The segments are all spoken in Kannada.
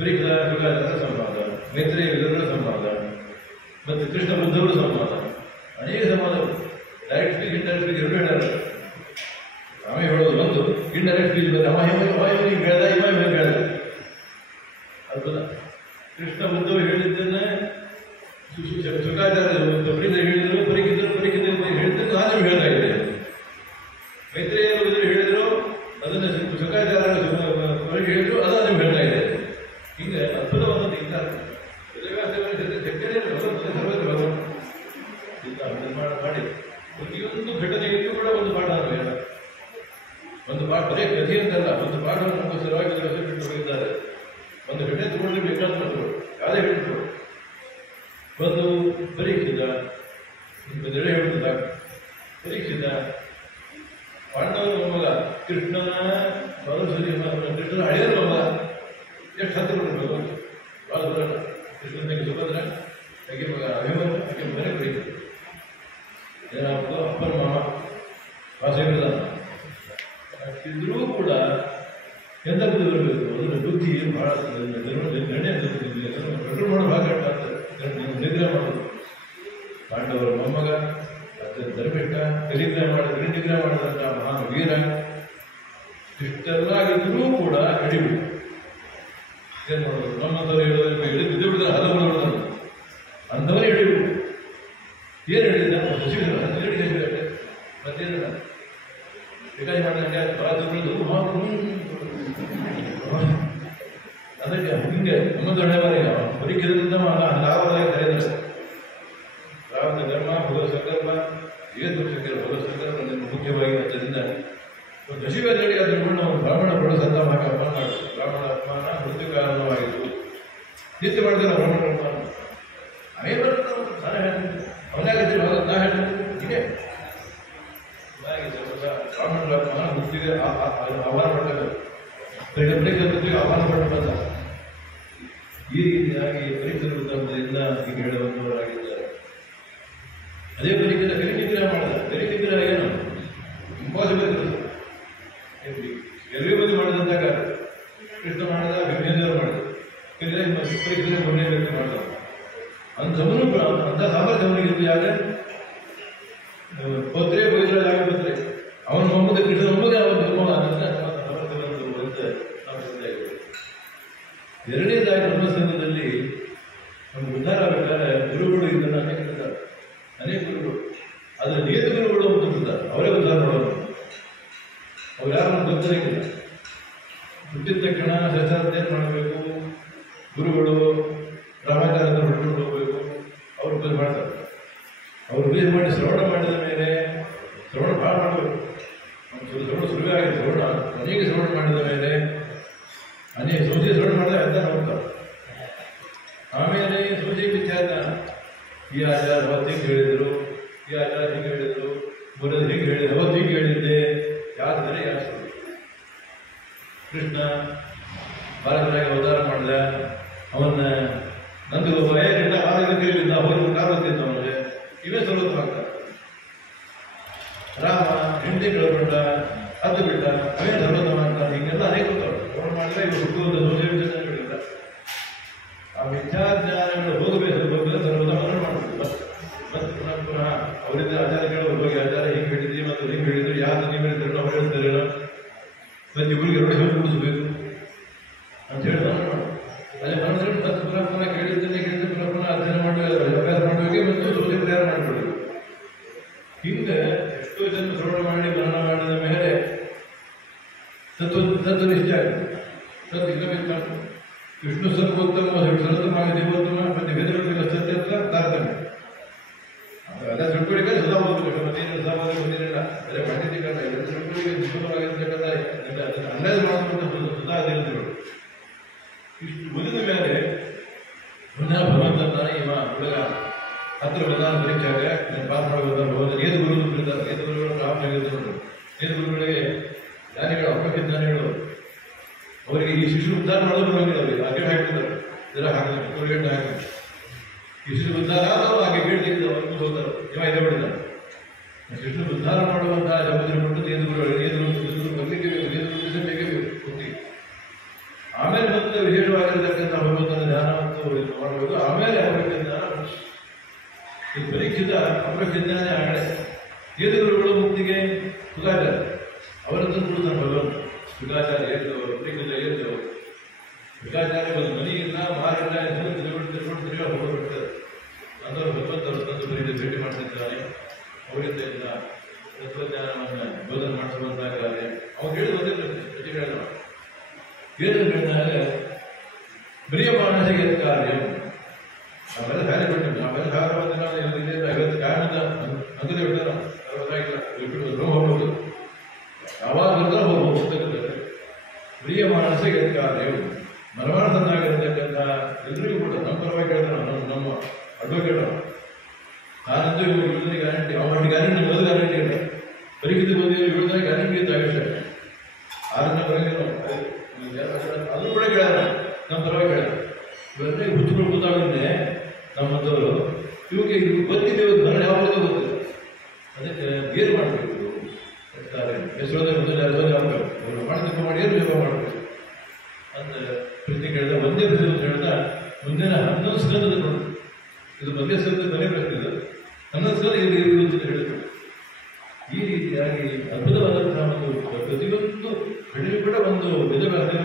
ಪರೀಕ್ಷಾ ಶುಕಾಚಾರ್ಯ ಸಂವಾದ, ಮೈತ್ರೇಯ ವಿದುರರ ಸಂವಾದ, ಮತ್ತು ಕೃಷ್ಣ ಬುದ್ಧವರ ಸಂವಾದ, ಅನೇಕ ಸಂವಾದಗಳು. ಡೈರೆಕ್ಟ್ ಸ್ಪೀಚ್, ಇಂಡೈರೆಕ್ಟ್ ಸ್ಪೀಚ್ ಎರಡು ಹೇಳ್ಯಾರ. ನಾವೇ ಹೇಳೋದು ಒಂದು, ಇಂಡೈರೆಕ್ಟ್ ಸ್ಪೀಚ್ ಬಂದರೆ ಇವನಿಗೆ ಹೇಳ್ದ, ಇವ ಹೇಳ್ದ. ಅದ್ಭುತ. ಕೃಷ್ಣ ಬುದ್ಧವರು ಹೇಳಿದ್ದನ್ನೇ ಶುಕಾಚಾರ್ಯ ಹೇಳಿದರು, ಪರೀಕ್ಷಿತರು ಹೇಳಿದ್ದನ್ನು ನಾನು ಹೇಳ್ತಾ ಇದ್ದೇನೆ. ಮೈತ್ರೇಯರು ಹೇಳಿದರು, ಅದನ್ನು ಶುಕಾಚಾರ್ಯ ಹೇಳಿದ್ರು, ಅದನ್ನು ನೀವು ಹೇಳ್ತಾ ಇದ್ದೇನೆ. ಹಿಂಗೆ ಅದ್ಭುತವಾದದ್ದು ಇದ್ದಾರೆ. ನಿರ್ಮಾಣ ಮಾಡಿ ಪ್ರತಿಯೊಂದು ಘಟನೆಗೂ ಕೂಡ ಒಂದು ಪಾಠ ಬೇಡ. ಒಂದು ಪಾಠ ಬರೀ ಕಥೆ ಅಂತಲ್ಲ, ಒಂದು ಪಾಠವನ್ನು ನಮಗೋಸ್ಕರವಾಗಿ ಬಿಟ್ಟು ಹೋಗಿದ್ದಾರೆ. ಒಂದು ಘಟನೆ ತಗೊಂಡು ಬೇಕಾದ್ರು ಯಾರೇ ಹೇಳಿದ್ರು. ಒಂದು ಪರೀಕ್ಷಿತ ಒಂದೆರಡು ಹೇಳ್ತದ. ಪರೀಕ್ಷಿತ ಪಾಂಡವರ ಮೊಮ್ಮಗ, ಕೃಷ್ಣನ ಸರಸ್ವತಿ ಕೃಷ್ಣನ ಹಳೆಯರ ಮೊಮ್ಮಗ. ಎಷ್ಟು ಹತ್ತಿರ ಬರಬೇಕು, ಭಾಳ ದೂರ. ಕೃಷ್ಣನಿಗೆ ಸುಭದ್ರ, ಹಾಗೆ ಮಗ ಅಭಿಮನ್ಯು, ಹಾಗೆ ಮಗನೇ ಬರೀತಾರೆ. ಏನಾಗ್ತದೋ ಅಪ್ಪನ ಮಾಮ ವಾಸವಿಲ್ಲ ಇದ್ರೂ ಕೂಡ ಎಂತ ಬುದ್ಧಿ ಬರಬೇಕು. ಅದರ ಬುದ್ಧಿ ಬಹಳ ನಿರ್ಣಯ ಕಂಟ್ರೋಲ್ ಮಾಡೋ ಭಾಗ ನಿಗ್ರಹ ಮಾಡೋದು. ಪಾಂಡವರ ಮೊಮ್ಮಗ, ಅದರ ಧರ್ಮಿಷ್ಠ, ನಿಗ್ರಹ ಮಾಡಿದಂಥ ಮಹಾನ್ ವೀರ. ಇಷ್ಟೆಲ್ಲ ಇದ್ರೂ ಕೂಡ ಹಿಡಿಬಿಡು. ಏನು ಮಾಡೋದು? ನಮ್ಮಂಥವ್ರು ಹೇಳೋದಕ್ಕೆ ಬಿದ್ದು ಬಿಡಿದ್ರೆ ಹಲವು ನೋಡೋದು ಅಂಥವರೇ ಹಿಡಿಬಿಡು. ಏನು ಹೇಳಿದ ಮತ್ತೇನಿಲ್ಲ. ಬೇಕಾಗಿ ಮಾಡಿದಂಗೆ ಅದಕ್ಕೆ ಹಿಂಗೆ ನಮ್ಮದು ಹಣೆ ಬಾರಿ ಪರೀಕ್ಷೆದಿಂದ ರಾವಣಾಗಿ ಕರೆದರು. ರಾವಣ ಧರ್ಮ ಭಗವ ಸಂಕಲ್ಪ, ಏನು ಭಗವ ಸಂಕಲ್ಪ ಮುಖ್ಯವಾಗಿ ಅದರಿಂದ ದಶಿವೇದಗಳಿಗೆ ಅದನ್ನು ನಾವು ಬ್ರಾಹ್ಮಣ ಬಡ ಸಂತಾನಕ್ಕೆ ಅಪಮಾನ ಮಾಡಿದ್ರು. ಬ್ರಾಹ್ಮಣ ಅಪಮಾನ ಮೃತ್ಯು ಕಾರಣವಾಯಿತು. ನಿತ್ಯ ಮಾಡಿದ್ರೆ ಬ್ರಾಹ್ಮಣ ಅಪಮಾನ ಅವೇ ಬರ್ತಾವೆ. ನಾನು ಹೇಳ್ತೀನಿ ಅವನಾಗಿದ್ದರೆ ನಾ ಹೇಳ್ತೀನಿ. ಹೀಗೆ ಬ್ರಾಹ್ಮಣರ ಅಪಮಾನ ಮೃತ್ಯುಗೆ ಆಹ್ವಾನ ಮಾಡಬೇಕು. ಪರೀಕ್ಷೆ ಆಹ್ವಾನ ಮಾಡಬಲ್ಲ. ಈ ರೀತಿಯಾಗಿ ಪರೀಕ್ಷೆ ವೃತ್ತದಿಂದ ಹೀಗೆ ಹೇಳುವಂತವರಾಗಿದ್ದಾರೆ. ಅದೇ ಪರೀಕ್ಷೆ ನಿಗ್ರಹ ಮಾಡಿದ. ನಿಗ್ರಹ ಏನು ಇಂಪಾಸಿಬಲ್ ಕೆಲಸ. ಎಲ್ಲರೂ ಬದಿ ಮಾಡಿದಂಥ ಕಾರ್ಯ ಕೃಷ್ಣ ಮಾಡಿದ, ವಿಜ್ಞಾನದವರು ಮಾಡಿದ. ಪರೀಕ್ಷೆ ಮೊನ್ನೆ ವ್ಯಕ್ತಿ ಮಾಡಿದ. ಅಂಥವನು ಅಂಥ ಸಾಮರ್ಥ್ಯ ಅವನಿಗೆ ಯಾಗ ಪತ್ರೆ ಬೈದ್ರೆ ಯಾಗ ಪತ್ರೆ ಅವನ ಮೊಮ್ಮಗ ಕೃಷ್ಣ ಮೊಮ್ಮಗ ಎರಡನೇದಾಗಿ ನಮ್ಮ ಸಂಘದಲ್ಲಿ ನಮ್ಗೆ ಉದ್ಧಾರ ಆಗಬೇಕಾದ್ರೆ ಗುರುಗಳು ಇದನ್ನು ಅನೇಕ ಇರ್ತಾರೆ. ಅನೇಕ ಗುರುಗಳು ಅದರ ನೇತ ಗುರುಗಳು ಅಂತ ಇರ್ತಾರೆ. ಅವರೇ ಉದ್ಧಾರ ಮಾಡೋದು. ಅವ್ರು ಯಾರು ಗೊತ್ತಿರಂಗಿಲ್ಲ. ಹುಟ್ಟಿದ ತಕ್ಷಣ ಶಸ್ತ್ರಾಧ್ಯಯನ ಮಾಡಬೇಕು. ಗುರುಗಳು ರಾಮಾಚಾರ್ಯರು ಹೊಡ್ಕೊಂಡು ಹೋಗಬೇಕು. ಅವರು ಉಪಯೋಗ ಮಾಡ್ತಾರೆ. ಅವರು ಉಪಯೋಗ ಮಾಡಿ ಶ್ರವಣ ಮಾಡಿದ ಮೇಲೆ ಶ್ರವಣ ಭಾಳ ಮಾಡಬೇಕು. ಶ್ರವಣ ಸುಲಭವಾಗಿ ಶ್ರವಣ ಅನೇಕ ಶ್ರವಣ ಮಾಡಿದ ಮೇಲೆ ಅನೇಕ ಸೂಚಿ ಶ್ರವಣ ಮಾಡಿದಾಗ ಅಂತ ನೋಡ್ತಾರೆ. ಆಮೇಲೆ ಸೂಚಿ ವಿದ್ಯಾಜ್ಞಾನ. ಈ ಆಚಾರ ಅವತ್ತು ಹಿಂಗೆ ಹೇಳಿದರು, ಈ ಆಚಾರ ಹಿಂಗೆ ಹೇಳಿದರು, ಬರೋದು ಹಿಂಗೆ ಹೇಳಿದ್ರು, ಅವತ್ತು ಹಿಂಗೆ ಹೇಳಿದ್ದೆ. ಯಾರು ಯಾರು ಕೃಷ್ಣ ಭಾರತನಾಗಿ ಅವತಾರ ಮಾಡಿದ. ಅವನ್ನ ನಂದು ಏನಿಲ್ಲ ಆರೋಗ್ಯದಿಂದ ಹೋಗಿ ಕಾಲತ್ತಿದ್ದ ಅವನಿಗೆ ಇವೇ ಸ್ವಲ್ಪ ಆಗ್ತಾರೆ. ರಾಮ ಹೆಂಡತಿ ಕಳ್ಕೊಂಡ, ಹತ್ತು ಬಿಟ್ಟ, ಅವೇ ಸರ್ವೋತ್ತಮ ಆಗ್ತಾನೆ. ಹಿಂಗೆಲ್ಲ ಅನೇಕ ಶ್ರವಣ ಮಾಡಿದ್ರೆ ಇವರು ಹುಟ್ಟುವಂಥ ಸೋಚನೆಗಳಿಲ್ಲ. ಆ ವಿದ್ಯಾಜ್ಞಾನಗಳು ಹೋಗಬೇಕು ಸರ್ವೋತ್ತಮ ಮಾಡಬೇಕು. ಮತ್ತೆ ಪುನಃ ಅವರಿಂದ ಆಚಾರ್ಯಗಳು ಹೋಗಿ ಆಚಾರ ಹಿಂಗೆ ಹೇಳಿದ್ರಿ ಮತ್ತು ಹಿಂಗೆ ಹೇಳಿದ್ರು, ಯಾರು ನೀವು ಹೇಳಿದ್ರು ಅವ್ರು ಹೇಳ್ತಾರೇನೋ, ಮತ್ತೆ ಇವ್ರಿಗೆ ಎರಡು ಹೇಳಿ ಕೂಡಿಸ್ಬೇಕು ಅಂತ ಹೇಳಿ ನಾವು ಮಾಡೋದು. ಅದೇ ಮನಸ್ಸು ಮತ್ತೆ ಪುನಃ ಕೇಳಿದ್ದನ್ನೇ ಪುನಃ ಅಧ್ಯಯನ ಮಾಡಬೇಕು, ಅಭ್ಯಾಸ ಮಾಡಬೇಕು ಮತ್ತು ಸೋಚಿ ಪರಿಹಾರ ಮಾಡಿಕೊಡಬೇಕು. ಹಿಂಗೆ ಎಷ್ಟೋ ಜನ ಶ್ರವಣ ಮಾಡಿ ಮರಣ ಮಾಡಿದ ಮೇಲೆ ತತ್ವ ನಿಶ್ಚಯ ಆಗುತ್ತೆ. ತತ್ವ ಇಲ್ಲಬೇಕು. ವಿಷ್ಣು ಸರ್ವೋತ್ತಮ, ಸರ್ವೋತ್ತಮ ದೇವೋತ್ತಮ, ಮತ್ತೆ ವೇದಗಳ ಸತ್ಯತ್ವ ತಾರತಮ್ಯ. ಅದೆಲ್ಲ ತಿಳ್ಕೊಳ್ಳಿಕ್ಕೆ ಸದಾ ಓದಬೇಕು. ಮತ್ತೇನು ಸದಾ ಓದಕ್ಕೆ ಬಂದಿರಲಿಲ್ಲ. ಅದೇ ಪಂಡಿತೀಕರಣ ಇವೆಲ್ಲ ತಿಳ್ಕೊಳ್ಳಿಕ್ಕೆ ನಿಶ್ಚಿತವಾಗಿರ್ತಕ್ಕಂಥ ಅದನ್ನು ಅಂದಾಜು ಮಾಡುವಂಥ ಸದಾ ತಿಳಿದುಗಳು. ಇಷ್ಟು ಮುಗಿದ ಮೇಲೆ ಪುನಃ ಭಗವಂತ ತಾನೇ ಇವ ಹುಡುಗ ಹತ್ತಿರ ಬಂದಾನ ಪರೀಕ್ಷೆಯಾಗ ಪಾಸ್ ಮಾಡಬೇಕು. ಹೋದ ಏದು ಗುರುಗಳು ಬಿಡ್ತಾರೆ. ಏದು ಗುರುಗಳು ರಾಮನಾಗಿರ್ತಾರೆ. ಏದು ಗುರುಗಳಿಗೆ ಜ್ಞಾನಿಗಳು, ಅಪಕ್ಯ ಜ್ಞಾನಿಗಳು, ಅವರಿಗೆ ಈ ಶಿಶು ಉದ್ಧಾರ ಮಾಡೋದು ಬರೋಂಗಿಲ್ಲ. ಅವರಿಗೆ ಹಾಗೆ ಹಾಕಿರ್ತಾರೆ. ಇದರ ಹಾಕಿದ್ರೆ ಕೋಲ್ಗೇಟ್ ಹಾಕಿದ್ರೆ ಈ ಶಿಶು ಉದ್ಧಾರ ಆದವರು ಹಾಗೆ ಗೇಟ್ಲಿಂದ ಅವ್ರಿಗೂ ಹೋಗ್ತಾರೆ. ಇವ ಇದೆ ಬಿಡಿದ ಶಿಶು ಉದ್ಧಾರ ಮಾಡುವಂತಹ ಜಗತ್ತಿನ ಕೊಟ್ಟು ಏದು ಗುರುಗಳು ಬರಲಿಕ್ಕೆ ಬೇಕು, ಏದು ಬೇಕೇ ಬೇಕು. ಆಮೇಲೆ ಮತ್ತೆ ವಿಶೇಷವಾಗಿರತಕ್ಕಂಥ ಹೇಳಿದ್ದಾನೆ ಆಗಲೇ. ಏನು ಗುರುಗಳು ಮುಕ್ತಿಗೆ? ಸುಧಾಚಾರ ಅವರದ್ದು ಕೊಡ್ತಾನೆ ಭಗವಂತ. ಸುಧಾಚಾರ ಏನು ಏನು ಸುಧಾಚಾರ ಒಂದು ಮನಿ ಇಲ್ಲ, ಮಾರಿಲ್ಲ, ತಿರುಕೊಂಡು ತಿರುಗ ಹೋಗ್ಬಿಡ್ತಾರೆ. ಅಂದವರು ಭಗವಂತ ಅವರು ತಂದು ಬರೀ ಭೇಟಿ ಮಾಡ್ತಿದ್ದಾರೆ. ಅವರಿಂದ ಇಲ್ಲ ತತ್ವಜ್ಞಾನವನ್ನು ಬೋಧನೆ ಮಾಡಿಸುವಂತಾಗಲಾರೆ. ಅವ್ರು ಹೇಳಿ ಬಂದಿಲ್ಲ ಪ್ರತಿ ಹೇಳಿದ ಏನು ಹೇಳಿದಾಗ ಪ್ರಿಯ ಮಾನಸಿಗೆ ಕಾರ್ಯ ನಾವೆಲ್ಲ ಬ್ಯಾರೆ ಬಿಟ್ಟು ನಾವೆಲ್ಲ ಹಾರವಾದ ಐವತ್ತು ಕಾರಣದ ಅಂಗಡಿ ಬಿಡ್ತಾರ ಅರವತ್ತಾಗಿಲ್ಲ ಹೋಗ್ಬೋದು. ಆವಾಗ ಹೋಗ್ತಕ್ಕಂಥ ಪ್ರಿಯ ಮಾನಸಿಗೆ ಕಾರ್ಯ ಮನವಾರ್ಧನಾಗಿರತಕ್ಕಂಥ ಎಲ್ರಿಗೂ ಕೂಡ ನಮ್ಮ ಪರವಾಗಿ ಹೇಳ್ತಾರ. ನಮ್ಮ ಅಡ್ವೊಕೇಟ್ ನಾನಂತೂ ಇವ್ರಿಗೆ ಗ್ಯಾರಂಟಿ, ಅವನ ಗ್ಯಾರಂಟಿ ಮೊದಲು ಗ್ಯಾರಂಟಿ ಇಲ್ಲ. ಪರೀಕ್ಷೆ ಬಂದು ಹೇಳಿದಾಗ ಗ್ಯಾರಂಟಿ ಇತ್ತು ಆಗುತ್ತೆ. ಆರನ್ನ ಬರಂಗಿಲ್ಲ ಅದು ಕೂಡ ಕೇಳಲ್ಲ, ನಮ್ಮ ಪರವಾಗಿ ಹೇಳ. ಇವರೇ ಹುಚ್ಚುಗಳು ಗೊತ್ತಾಗುತ್ತೆ ನಮ್ಮಂಥವರು. ಇವಾಗ ಗೊತ್ತಿದೆ, ನನ್ನ ಯಾವಾಗ ಗೊತ್ತಿಲ್ಲ. ಅದಕ್ಕೆ ಏನು ಮಾಡಬೇಕು? ಹೆಸರೋದೇ ಮೊದಲು ಆಗಬೇಕು, ಮಾಡಿ ಮಾಡಿ ಏನು ಯೋಗ ಮಾಡಬೇಕು ಅಂತ ಪ್ರತಿ ಕೇಳಿದ. ಒಂದೇ ಪ್ರಶ್ನೆ ಹೇಳಿದ ಮುಂದಿನ 11 ಸ್ಕಂದದ ನೋಡಿ, ಇದು ಮೊದಲೇ ಸ್ಕಂದ ಮನೆ ಪ್ರಶ್ನೆ ಇದೆ. 11 ಸ್ಕಂದ ಇದು ಇರುವುದು ಅಂತ ಹೇಳಿದ್ರು. ಈ ರೀತಿಯಾಗಿ ಅದ್ಭುತವಾದಂತಹ ಒಂದು ಪ್ರತಿಯೊಂದು ಹಳ್ಳಿ ಕೂಡ ಒಂದು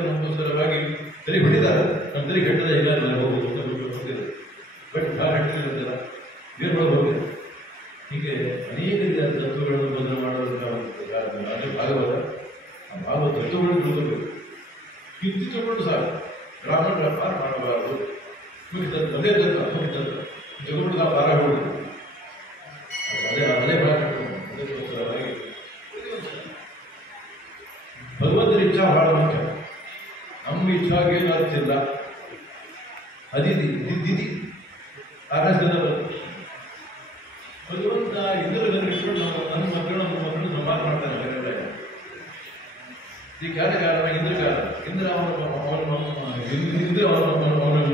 ನಮಗೋಸ್ಕರವಾಗಿ ಸರಿ ಬಿಟ್ಟಿದ್ದಾರೆ. ನಮ್ಮ ಸರಿ ಕೆಟ್ಟದ ಇಲ್ಲ ಹೋಗುದು ಹೋಗಿದ್ದಾರೆ. ಬಟ್ ಆ ಹಟ್ಟಿಲ್ಲ ಏನು ಹೋಗಿದೆ. ಹೀಗೆ ಅನೇಕ ರೀತಿಯಾದ ತತ್ವಗಳನ್ನು ಬೋಧನೆ ಮಾಡುವಂತಹ ಅದು ಭಾಗವತ. ಆ ಭಾಗವತ ತತ್ವಗಳನ್ನು ತಿಳ್ಕೋಬೇಕು. ಯುಕ್ತಿ ತಗೊಂಡು ಸಾಕು. ಬ್ರಾಹ್ಮಣರ ಪಾರ ಮಾಡಬಾರದು. ಅದೇ ತತ್ವ ತತ್ವ ಜಗತ್ತು ನಾವು ಪಾರ ಹೋಗುದು ಅದೇ ಭಾಗ. ಅದಕ್ಕೋಸ್ಕರವಾಗಿ ಭಗವಂತನ ಇಚ್ಛಾ ಬಹಳ ಮುಖ್ಯ. ನಮ್ಮ ಇಚ್ಛಾಗೆ ಅರ್ಥಿಲ್ಲ. ಅದಿದಿ ಆಕಾಶದಿಂದ ಭಗವಂತ ಇದರಲ್ಲಿ ಇಟ್ಕೊಂಡು ನನ್ನ ಮಕ್ಕಳು ಸಂವಾದ ಮಾಡ್ತಾನೆ. ಬೇರೆ ಈ ಕಾರಣ ಇಂದ್ರ ಕಾಲ ಇಂದ್ರ ಅವನ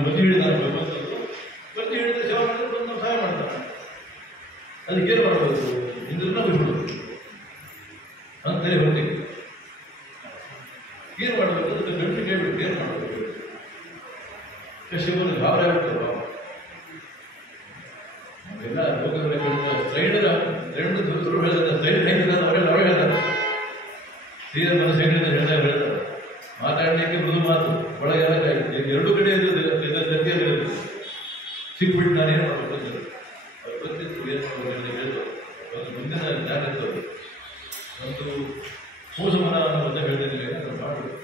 ಮತಿ ಹಿಡಿದ ಮತಿ ಹಿಡಿದ ಸೇವಾ ಮಾಡಿದ್ರೆ ಬಂದು ಸಹಾಯ ಮಾಡ್ತಾನೆ. ಅದಕ್ಕೇನು ಮಾಡಬೇಕು? ಇಂದ್ರನ ಬಿಟ್ಬಿಡೋದು ಅಂತೇಳಿ ಹೊರಟಿಗೆ ಏನು ಮಾಡಬೇಕು? ಅದಕ್ಕೆ ಗಂಟು ಕೇಳ್ಬಿಟ್ಟು ಏನು ಮಾಡಬೇಕು? ಶಿವನ ಗಾಬರಿ ಆಗ್ಬಿಡ್ತಾರೆ. ಎಲ್ಲ ಸೈಡರ ಎರಡು ಹೇಳ್ತಾರೆ. ಸೈಡ್ ಹೆಂಗಿದೆ ಅವರೆಲ್ಲ ಅವರೇ ಹೇಳ್ತಾರೆ. ಸೀರೆ ಮನ ಸೈಡಿಂದ ಹೇಳ್ತಾರೆ. ಮಾತಾಡಲಿಕ್ಕೆ ಮೃದು ಮಾತು ಒಳಗೆಲ್ಲ ಎರಡು ಕಡೆ ಗತಿಯಲ್ಲಿ ಸಿಕ್ಬಿಟ್ಟು ನಾನೇನು ಮಾಡಬೇಕು? ಅವ್ರು ಗೊತ್ತಿತ್ತು ಏನು ಮಾಡಬೇಕು ಹೇಳಿದ್ರು. ಒಂದು ಮುಂದಿನ ಜ್ಞಾನ ಇತ್ತು. ಒಂದು ಮೋಸಮನ ಅಂತ ಹೇಳಿದ್ರೆ ಅದನ್ನು ಮಾಡಬೇಕು.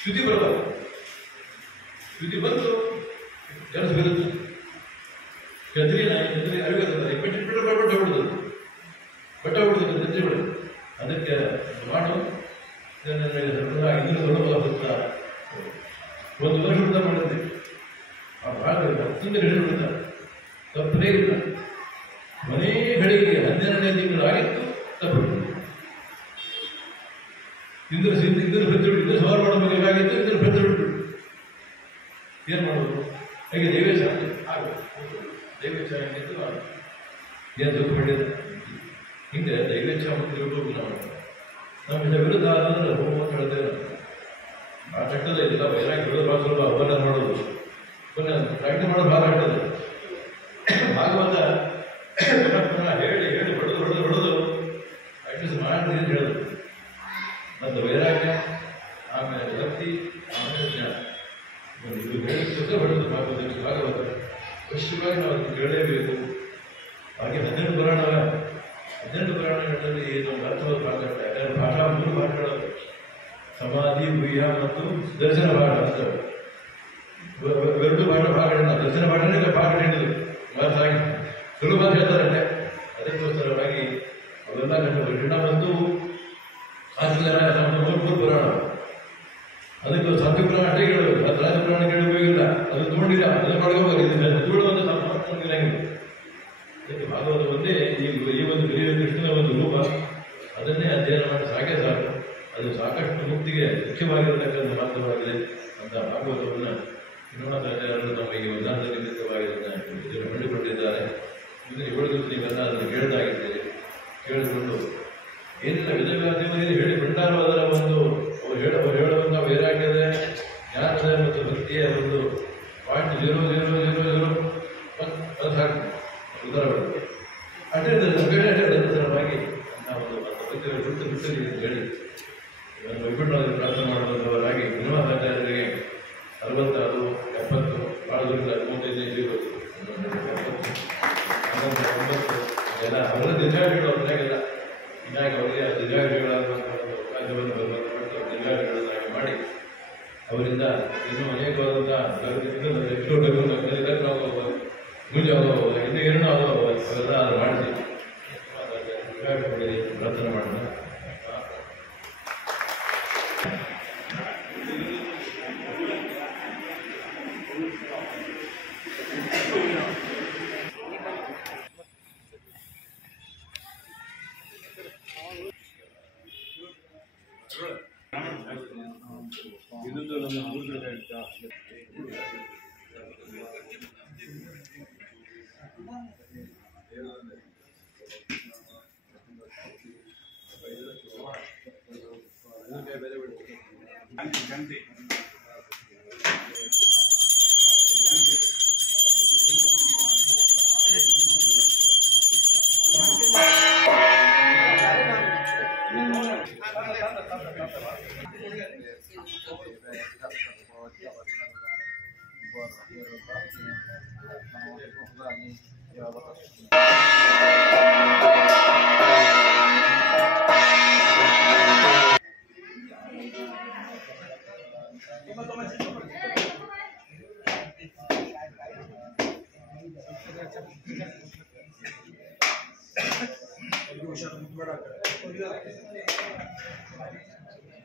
ಶ್ರುತಿ ಬರಬಾರ್ದು. ಶ್ರುತಿ ಬಂದು ಕೆಲಸ ಬರುತ್ತೆ. ಗದ್ರಿ ಅರಿವಿರ್ತದೆ. ಬಿಟ್ಟು ಬಟ್ಟೆ ಬಿಡುದು ಗದ್ರಿ ಬಿಡುದು. ಅದಕ್ಕೆ ಮಾಡು ಇದನ್ನು ದೊಡ್ಡ ಒಂದು ವರ್ಷ ಊಟ ಮಾಡಿದ್ದೆ. ಆ ಭಾಗ 10 ಗಂಟೆ ಬಿಡ್ತಾರೆ. ತಪ್ಪದೇ ಇಲ್ಲ. ಮನೇ ಗಳಿಗೆ 12ನೇ ತಿಂಗಳು ಆಗಿತ್ತು ತಪ್ಪು. ಇಂದ್ರ ಪ್ರತಿಬಿಟ್ಟು ಸವಾಲು ಮಾಡಬೇಕಾಗಿತ್ತು. ಇಂದ್ರ ಪ್ರತಿಬಿಟ್ಟು ಏನು ಮಾಡೋದು? ಹಾಗೆ ದೈವೇಶ ಆಗಬೇಕು. ದೈವೇಚ್ಛ ಆಗಿದ್ದು ಏನು ದುಃಖ ಪಡೆಯೋದು. ಹಿಂಗೆ ದೈವೇಚ್ಛ ತಿಳ್ಕೊಂಡು ನಮ್ಮ ವಿರುದ್ಧ ಆದ್ರೆ ಹೋಗು ಅಂತ ಹೇಳ್ತೇವೆ. ಆ ಚಟ್ಟದ ಇಲ್ಲ ವೈರಾಗಿ ಬಿಡೋದು ಭಾಳ ಸುಲಭ. ಅವನ್ನ ಮಾಡೋದು ಪ್ರಾಕ್ಟೀಸ್ ಮಾಡೋದು ಭಾಳ ಆಗ್ತದೆ. ಭಾಗವತ ಹೇಳಿ ಹೊಡೆದು ಪ್ರಾಕ್ಟೀಸ್ ಮಾಡಿ ಅಂತ ಹೇಳೋದು. ಮತ್ತು ವೈರಾಗ್ಯ, ಆಮೇಲೆ ಭಕ್ತಿ, ಆಮೇಲೆ ಜ್ಞಾನ. ಇದು ಹೇಳಿದ ಹೊಡೆದು ಭಾಗವತ ಅವಶ್ಯವಾಗಿ ನಾವು ಅದನ್ನು ಕೇಳಲೇಬೇಕು. ಹಾಗೆ 12 ಪುರಾಣಗಳ 12 ಪುರಾಣಗಳಲ್ಲಿ ಒಂದು ಅರ್ಥವಾದ ಭಾಗ ಭಾಷಾ 3 ಭಾಷೆಗಳು ಸಮಾಧಿ, ಗುಹ್ಯ ಮತ್ತು ದರ್ಶನ ಭಾಗ ಅಂತ 2 ಭಾಗಗಳನ್ನ ದರ್ಶನ ಭಾಗನೇ ಭಾಗ ಹೇಳಿದ್ರು. ಹಾಗೆ ಸುಲಭ ಹೇಳ್ತಾರಂತೆ. ಅದಕ್ಕೋಸ್ಕರವಾಗಿ ಅವೆಲ್ಲ ಕಂಡು ಮತ್ತು ಆಚರಣೆ 3 ಪುರಾಣ. ಅದಕ್ಕೆ ಸಾತ್ವಿಕ ಪುರಾಣ ಅಷ್ಟೇ ಕೇಳೋದು. ಅದು ರಾಜ ಪುರಾಣ ಕೇಳಿ ಉಪಯೋಗಿಲ್ಲ. ಅದು ತಗೊಂಡಿಲ್ಲ. ಅದನ್ನು ಮಾಡ್ಕೋಬೇಕು. ತೂಳುವಂತ ಸಂಪರ್ಕಿಲ್ಲ. ಅದಕ್ಕೆ ಭಾಗವತ ಒಂದೇ ಈ ಒಂದು ಬೆಳೆಯುವ ಕೃಷ್ಣನ ಒಂದು ರೂಪ. ಅದನ್ನೇ ಅಧ್ಯಯನ ಮಾಡಿ ಸಾಕೆ ಸಾಕು. ಅದು ಸಾಕಷ್ಟು ಮುಕ್ತಿಗೆ ಮುಖ್ಯವಾಗಿರತಕ್ಕಂಥ ಮಾರ್ಗವಾಗಿದೆ ಅಂತ ಭಾಗವತವನ್ನು ನೋಡೋದ ಬೇರೆ ಸಲುವಾಗಿ ನಾವು ಬಿಟ್ಟು ಬಿಟ್ಟಲ್ಲಿ ಹೇಳಿ ವೈಕುಂಠರಾಜರು ಪ್ರಾರ್ಥನೆ ಮಾಡುವಂಥವರಾಗಿ ಧನ್ಯವಾದಾಚಾರ್ಯರಿಗೆ 66, 70 ಭಾಳ ದೂರ 35 ಇರಬೇಕು 90 ಎಲ್ಲ ಅವರ ದಿವ್ಯಾಂಗಗಳು ಅವರಾಗೆಲ್ಲ ಹೀಗಾಗಿ ಅವರಿಗೆ ಆ ದಿವ್ಯಾಂಗಗಳಾದಂಥ ಒಂದು ಅವಕಾಶವನ್ನು ಬರುವಂಥ ದಿವ್ಯಾಂಗಗಳನ್ನಾಗಿ ಮಾಡಿ ಅವರಿಂದ ಇನ್ನೂ ಅನೇಕವಾದಂಥ ಮುಂಜಾನೆ ಇನ್ನೂ ಏನೋ ಅವೆಲ್ಲ ಮಾಡಿಸಿ ಪ್ರಾರ್ಥನೆ ಮಾಡೋಣ.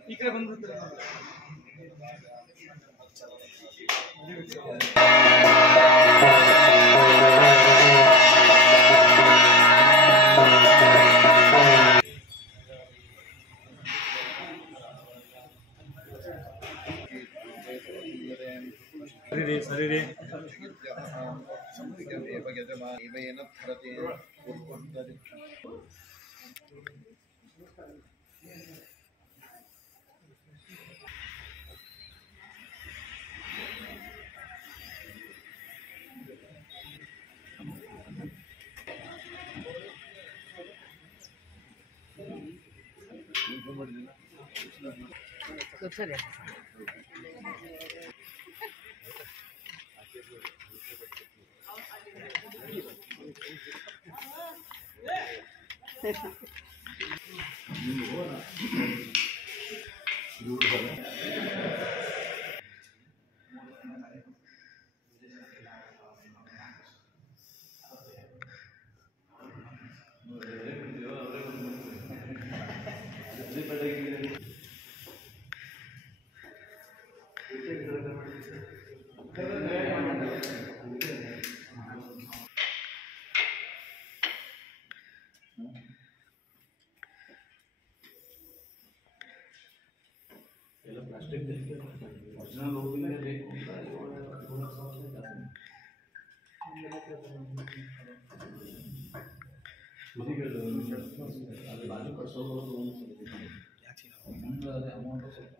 ಈ ಕಡೆ ಬಂದ್ಬಿಡ್ತಾರೆ. ಸರಿ ರೀ ಸರಿ ಒರಿಜಿನಲ್ ಹೋಗಿಲ್ಲ ಬೇಕು ಬಾಜು ಕಟ್ಸೋದು ಅಮೌಂಟ್ ಸ್ವಲ್ಪ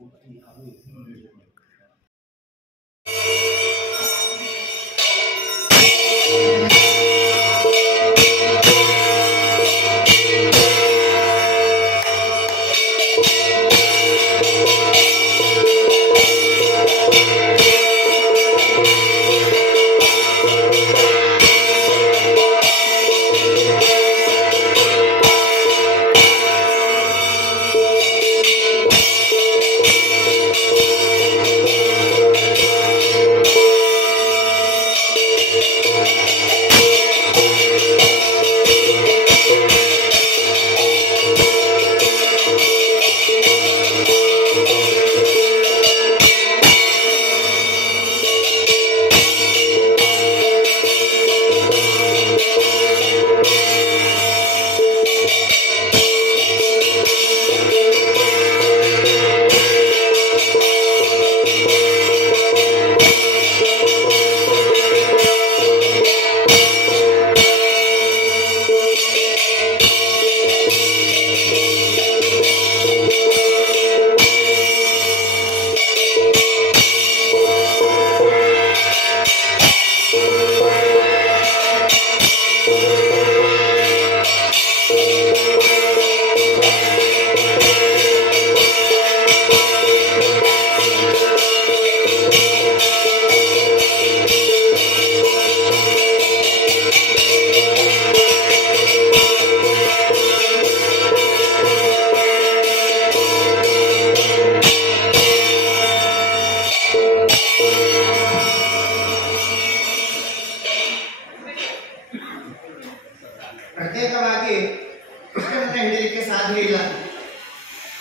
ಕೃಷ್ಣನನ್ನ ಹಿಡಿಯಲಿಕ್ಕೆ ಸಾಧ್ಯ ಇಲ್ಲ.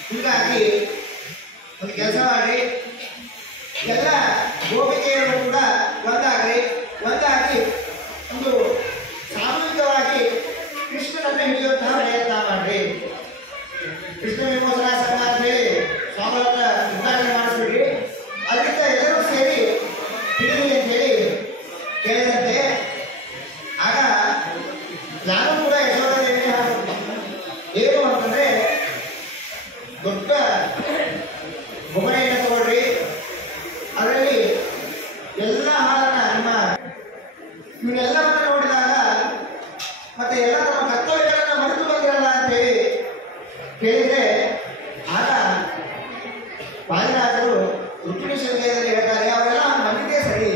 ಹೀಗಾಗಿ ಒಂದು ಕೆಲಸ ಮಾಡಿ, ಎಲ್ಲ ಗೋಪಿಕೆಯರು ಕೂಡ ಒಂದಾಗಿ ಒಂದು ಸಾಮೂಹಿಕವಾಗಿ ಕೃಷ್ಣನನ್ನ ಹಿಡಿಯುವಂತಹ ಪ್ರಯತ್ನ ಮಾಡ್ರಿ. ಕೃಷ್ಣ ವಿಮೋಚನಾ ಸಂಘ ಅಂತ ಹೇಳಿ ಸ್ವಾಮಿ ಹತ್ರ ಉದ್ಘಾಟನೆ ಮಾಡಿಸ್ಬಿಡ್ರಿ, ಅದರಿಂದ ಎಲ್ಲರೂ ಸೇರಿ ಹಿಡಿರಿ ಅಂತ ಹೇಳಿ ಕೇಳಿದಂತೆ ಆಗ ನಾನು ಕೂಡ ಯಶೋಧದೇವಿ ಏನು ಅಂತಂದ್ರೆ, ದೊಡ್ಡ ಬೊಗಣೆಯನ್ನು ತಗೊಳ್ರಿ, ಅದರಲ್ಲಿ ಎಲ್ಲ ಹಾಲನ್ನ ನಿಮ್ಮ ಇವನ್ನೆಲ್ಲವನ್ನ ನೋಡಿದಾಗ ಮತ್ತೆ ಎಲ್ಲ ತಮ್ಮ ಕರ್ತವ್ಯಗಳನ್ನ ಮರೆತು ಬಂದಿರಲ್ಲ ಅಂತ ಹೇಳಿ ಕೇಳಿದ್ರೆ, ಆಗ ವಾದಿರಾಜರು ರುಕ್ಮಿಣಿ ಸಂದೇಹದಲ್ಲಿ ಹೇಳ್ತಾರೆ, ಅವರೆಲ್ಲ ಮನೆಗೆ ಸರಿ,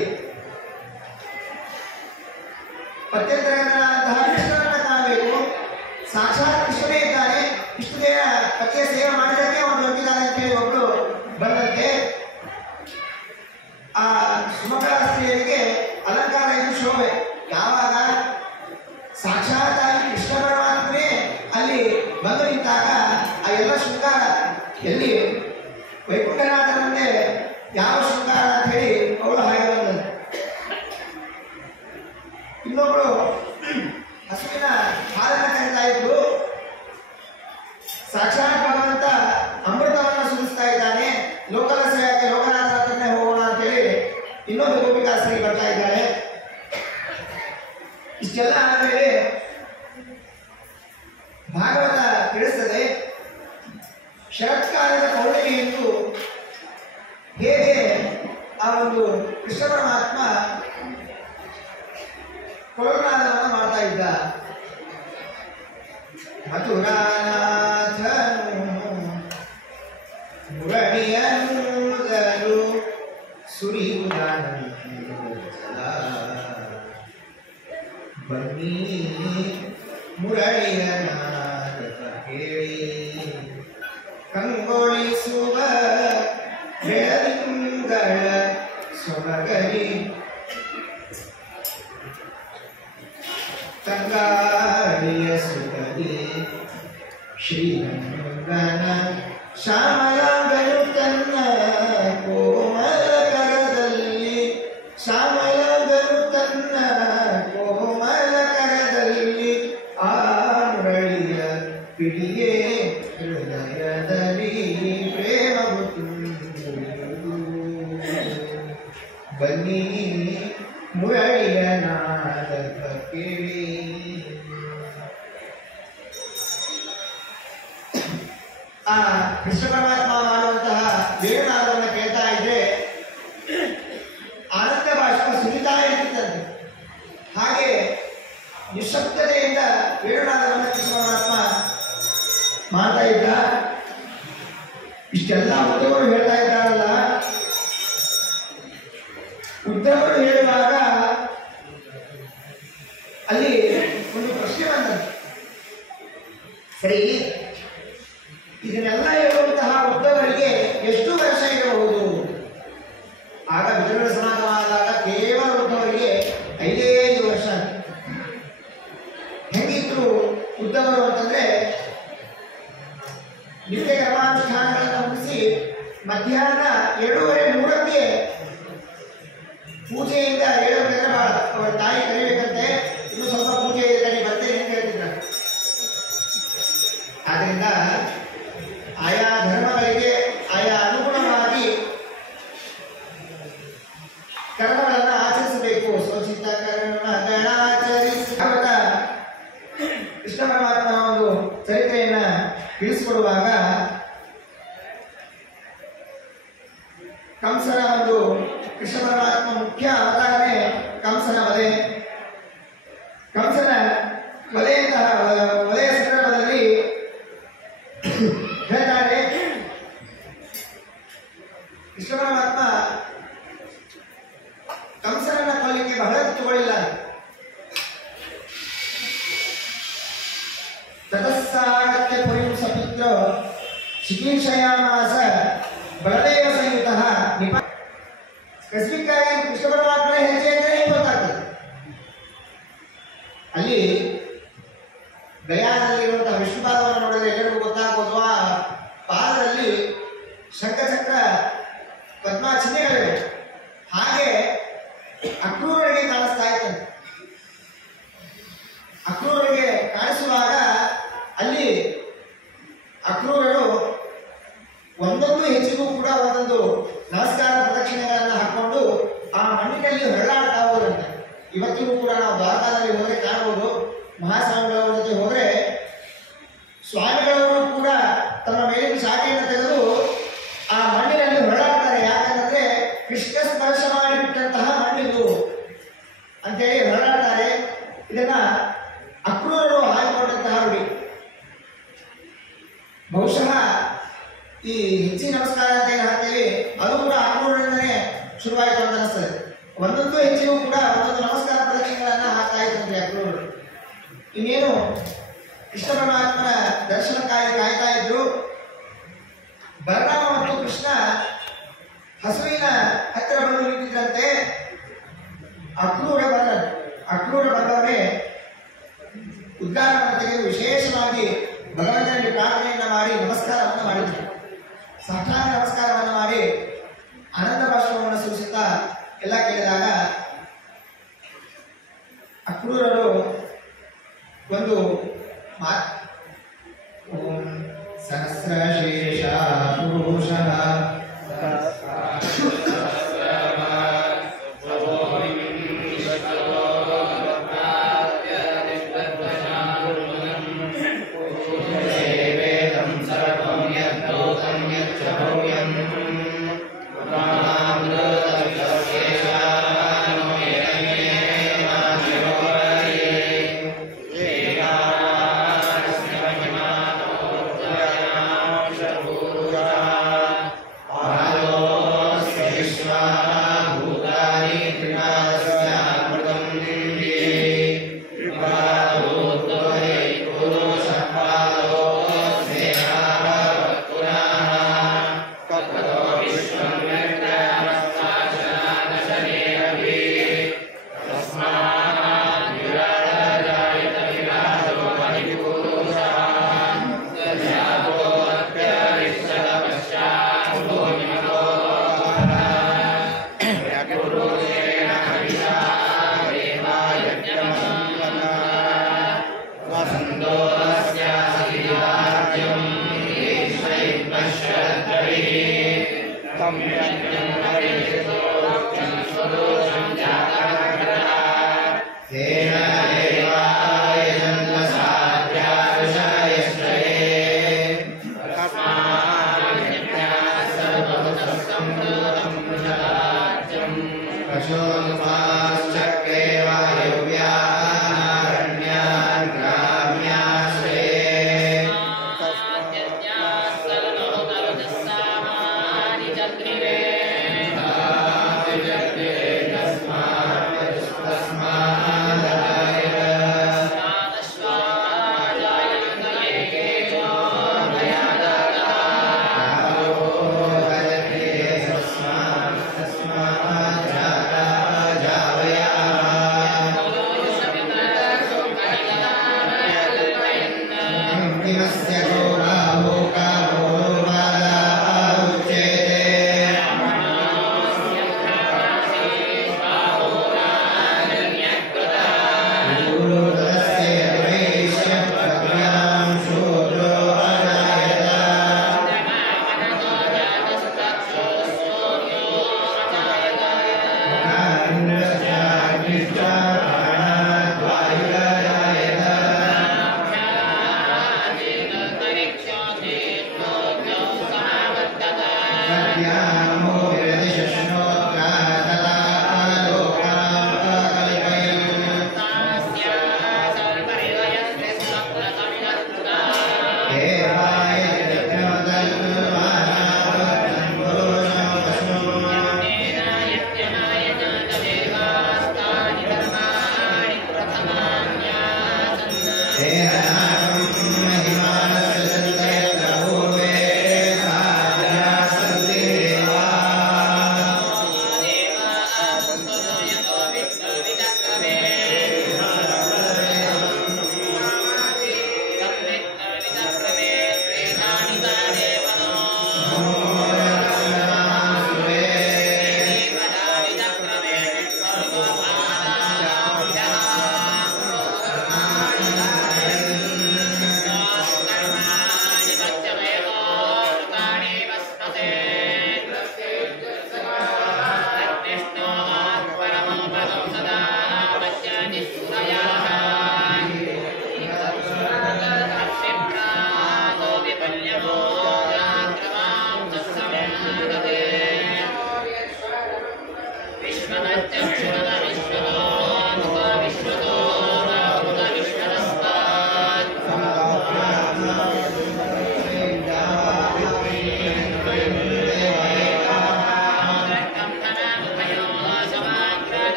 ಪತ್ಯಂತರಂತಹ ಕೃಷ್ಣನನ್ನ ಕಾಣಬೇಕು, ಸಾಕ್ಷಾತ್ ಕೃಷ್ಣನೇ ಇದ್ದಾನೆ, ಇಷ್ಟದೇವ ಪತಿಯ ಸೇವೆ ಮಾಡಿದಕ್ಕೆ ಅವನು ಬಂದಿದ್ದಾನೆ ಅಂತ ಹೇಳಿ ಒಬ್ಬಳು ಬಂದಂತೆ ಆ ಸುಮಕರ ಸ್ತ್ರೀಯರಿಗೆ ಅಲಂಕಾರ ಇದು ಶೋಭೆ. ಯಾವಾಗ ಸಾಕ್ಷಾತ್ ಆಗಿ ಕೃಷ್ಣ ಪರಮಾತ್ಮನೇ ಅಲ್ಲಿ ಬಂದು ನಿಂತಾಗ ಆ ಎಲ್ಲ ಶೃಂಗಾರ ಎಲ್ಲಿ ವೈಕುಂಠನಾಥ ಮುಂದೆ ಯಾವ ಶೃಂಗಾರ ಅಂತ ಹೇಳಿ ಅವಳು ಹಾಗೆ ಬಂದ. ಇನ್ನೊಬ್ಳು ಹಸುವಿನ ಹಾಲನ್ನ ಕರಿತಾ ಇದ್ರು, ಸಾಕ್ಷಾತ್ ಭಗವಂತ ಅಮೃತವನ್ನು ಸುರಿಸ್ತಾ ಇದ್ದಾನೆ, ಲೋಕಲ ಸೇವಕ್ಕೆ ಲೋಕನಾಥನೇ ಹೋಗೋಣ ಅಂತ ಹೇಳಿ ಇನ್ನೊಂದು ಗೋಪಿಕಾಸ್ತ್ರೀ ಬರ್ತಾ ಇದ್ದಾಳೆ. ಇಷ್ಟೆಲ್ಲ ಆದ್ಮೇಲೆ ಭಾಗವತ ತಿಳಿಸ್ತದೆ, ಶರತ್ಕಾಲದ ಪೌರ್ಣಿಮೆಯಂದು ಹೇಗೆ ಆ ಒಂದು ಕೃಷ್ಣ ಪರಮಾತ್ಮ ಕೊಳನಾದವನ್ನು ಮಾಡ್ತಾ ಇದ್ದ. ಮಥುರಾನಾಥನು ಮುರಳಿಯನುದಲು ಸುರಿಯುವುದಾನಂದ ಬನ್ನಿ ಮುರಳಿಯನಾಥ ಹೇಳಿ ಕಂಗೊಳಿಸುವ ಬೆಳದಿಂಗಳ ಸೊರಗಲಿ ತಂಗಾಳಿಯ ಸುಗದಿ ಶ್ರೀರಂಗನ ಶ್ಯಾಮಲಗಳು ತನ್ನ ಕೋಮಲ ಕರದಲ್ಲಿ, ಶ್ಯಾಮಲಗಳು ತನ್ನ ಕೋಮಲ ಕರದಲ್ಲಿ ಆ ಮುರಳಿಯ ಪಿಡಿಯೇ ಹೃದಯದಲ್ಲಿ ಪ್ರೇಮ ಬನ್ನಿ ಮುರಳಿಯ ನಾದಕ ಕೇಳಿ. ಆ ಕೃಷ್ಣ ಪರಮಾತ್ಮ ಮಾಡುವಂತಹ ವೇಣುನಾದವನ್ನು ಕೇಳ್ತಾ ಇದ್ರೆ ಆನಂದ ಬಾಷ್ಪ ಸುರಿತಾ ಇರ್ತಿದ್ದಂತೆ. ಹಾಗೆ ನಿಶಬ್ದತೆಯಿಂದ ವೇಣುನಾದವನ್ನು ಕೃಷ್ಣ ಪರಮಾತ್ಮ ಮಾಡ್ತಾ ಇದ್ದ. ಇಷ್ಟೆಲ್ಲ ಉದ್ದವರು ಹೇಳ್ತಾ ಇದ್ದಾರಲ್ಲ, ಉದ್ದವರು ಹೇಳುವಾಗ ಅಲ್ಲಿ ಒಂದು ಪ್ರಶ್ನೆ ಬಂದಂತೆ, ಸರಿ ಇದನ್ನೆಲ್ಲ ಹೇಳುವಂತಹ ಉದ್ದವರಿಗೆ ಎಷ್ಟು ವರ್ಷ ಇರಬಹುದು? ಆಗ ವಿಜಯ ಸಮಾಗಮಾದಾಗ ಕೇವಲ ಉದ್ದವರಿಗೆ 5 ವರ್ಷ. ಹೆಂಗಿದ್ರು ಉದ್ದವರು ಅಂತಂದ್ರೆ ನಿತ್ಯ ಕರ್ಮಾನುಷ್ಠಾನಗಳನ್ನು ಮುಗಿಸಿ ಮಧ್ಯಾಹ್ನ 2:30 ಪೂಜೆಯಿಂದ ಹೇಳಬೇಕಾದ್ರೆ ಅವರ ತಾಯಿ ಕರಿಬೇಕಂತೆ, ಇನ್ನು ಸ್ವಲ್ಪ ಪೂಜೆ ಇದೆ ಬರ್ತೇನೆ ಅಂತ ಹೇಳ್ತಿದ್ದಾರೆ. ಆದ್ರಿಂದ ಆಯಾ ಧರ್ಮಗಳಿಗೆ ಆಯಾ ಅನುಗುಣವಾಗಿ ಕರ್ಮಗಳನ್ನು ಆಚರಿಸಬೇಕು. ಸ್ವಚಿತ್ತ ಕರ್ಮಗಳಾಚರಿಸಿ ಕೃಷ್ಣ ಪರಮಾತ್ಮ ಒಂದು ಚರಿತ್ರೆಯನ್ನ ತಿಳಿಸಿಕೊಡುವಾಗ ಕಂಸನ ಒಂದು ಕೃಷ್ಣ ಪರಮಾತ್ಮ ಮುಖ್ಯ ಅವತಾರನೇ ಕಂಸನ ವಧೆ. ಕಂಸನ ವಧೆಯ ಸಂದರ್ಭದಲ್ಲಿ ಹೇಳ್ತಾರೆ, ಕೃಷ್ಣ ಪರಮಾತ್ಮ ಕಂಸನನ್ನ ಕೊಲ್ಲಿಕ್ಕೆ ಬಹಳ ತಗೊಳ್ಳಿಲ್ಲ. ತತಸ್ಸಾಗತ್ಯ ಪುರಿಂ ಸಪುತ್ರ ಚಿಕೀರ್ಷಯಾಮಾಸ ಬಲದೇವ ಸಂಯುತ ನಿಪ. ಸ್ಪೆಸಿಫಿಕ್ ಆಗಿ ಕೃಷ್ಣ ಪರಮಾತ್ಮನ ಹೆಜ್ಜೆ ಅಂದ್ರೆ ಏನು ಗೊತ್ತಾಗ್ತದೆ. ಅಲ್ಲಿ ಗಯಾನಲ್ಲಿರುವಂತಹ ವಿಷ್ಣುಪಾದ ಅಕ್ರೂರರು ಒಂದೊಂದು ಹೆಜ್ಜೆಗೂ ಕೂಡ ಒಂದೊಂದು ನಮಸ್ಕಾರ ಪ್ರದಕ್ಷಿಣೆಗಳನ್ನು ಹಾಕೊಂಡು ಆ ಮಣ್ಣಿನಲ್ಲಿ ಹೊರಳಾಡ್ತಾ ಹೋದಂತೆ. ಇವತ್ತಿಗೂ ಕೂಡ ನಾವು ದ್ವಾರಕಾದಲ್ಲಿ ಹೋದ್ರೆ ಕಾಣಬಹುದು. ಮಹಾಸ್ವಾಮಿಗಳವರ ಜೊತೆ ಹೋದ್ರೆ ಸ್ವಾಮಿಗಳವರು ಕೂಡ ತಮ್ಮ ಮೇಲಿನ ಶಾಖೆಯನ್ನು ತೆಗೆದು ಆ ಮಣ್ಣಿನಲ್ಲಿ ಹೊರಳಾಡ್ತಾರೆ. ಯಾಕಂದ್ರೆ ಕೃಷ್ಣ ಸ್ಪರ್ಶ ಮಾಡಿಬಿಟ್ಟಂತಹ ಮಣ್ಣಿದು ಅಂತೇಳಿ ಹೊರಳಾಡ್ತಾರೆ. ಇದನ್ನ ಅಕ್ರೂರರು ಹಾಕಿಕೊಂಡಂತಹ ರೂಢಿ. ಬಹುಶಃ ಈ ಹೆಚ್ಚಿನ ನಮಸ್ಕಾರ ಅಂತ ಏನು ಹೇಳ್ತೀವಿ ಅದು ಕೂಡ ಅಕ್ರೂರರಿಂದನೇ ಶುರುವಾಯಿತು ಅಂತ ಅನಿಸ್ತದೆ. ಒಂದೊಂದು ಹೆಚ್ಚಿಗೂ ಕೂಡ ಒಂದೊಂದು ನಮಸ್ಕಾರ ಪ್ರದಕ್ಷಿಣೆಗಳನ್ನ ಹಾಕ್ತಾ ಇದ್ದಂತೆ ಅಕ್ರೂರರು. ಇನ್ನೇನು ಕೃಷ್ಣ ಪರಮಾತ್ಮನ ದರ್ಶನಕ್ಕಾಗಿ ಕಾಯ್ತಾ ಇದ್ರು. ಬಲರಾಮ ಮತ್ತು ಕೃಷ್ಣ ಹಸುವಿನ ಹತ್ತಿರ ಬಂದು ನಿಂತಿದ್ದಂತೆ. ಅಕ್ರೂರ ಬಂದವರೇ ಉದ್ಗಾರವನ್ನು ತೆಗೆದು ವಿಶೇಷವಾಗಿ ಭಗವಂತನಲ್ಲಿ ಪ್ರಾರ್ಥನೆಯನ್ನ ಮಾಡಿ ನಮಸ್ಕಾರವನ್ನು ಮಾಡಿದರು. ಸಾಷ್ಟಾಂಗ ನಮಸ್ಕಾರವನ್ನು ಮಾಡಿ ಆನಂದ ಭಾಷಣವನ್ನು ಸೂಚಿಸುತ್ತಾ ಎಲ್ಲ ಕೇಳಿದಾಗ ಅಕ್ರೂರರು ಒಂದು ಸಹಸ್ರಶೇಷ ಪುರುಷಃ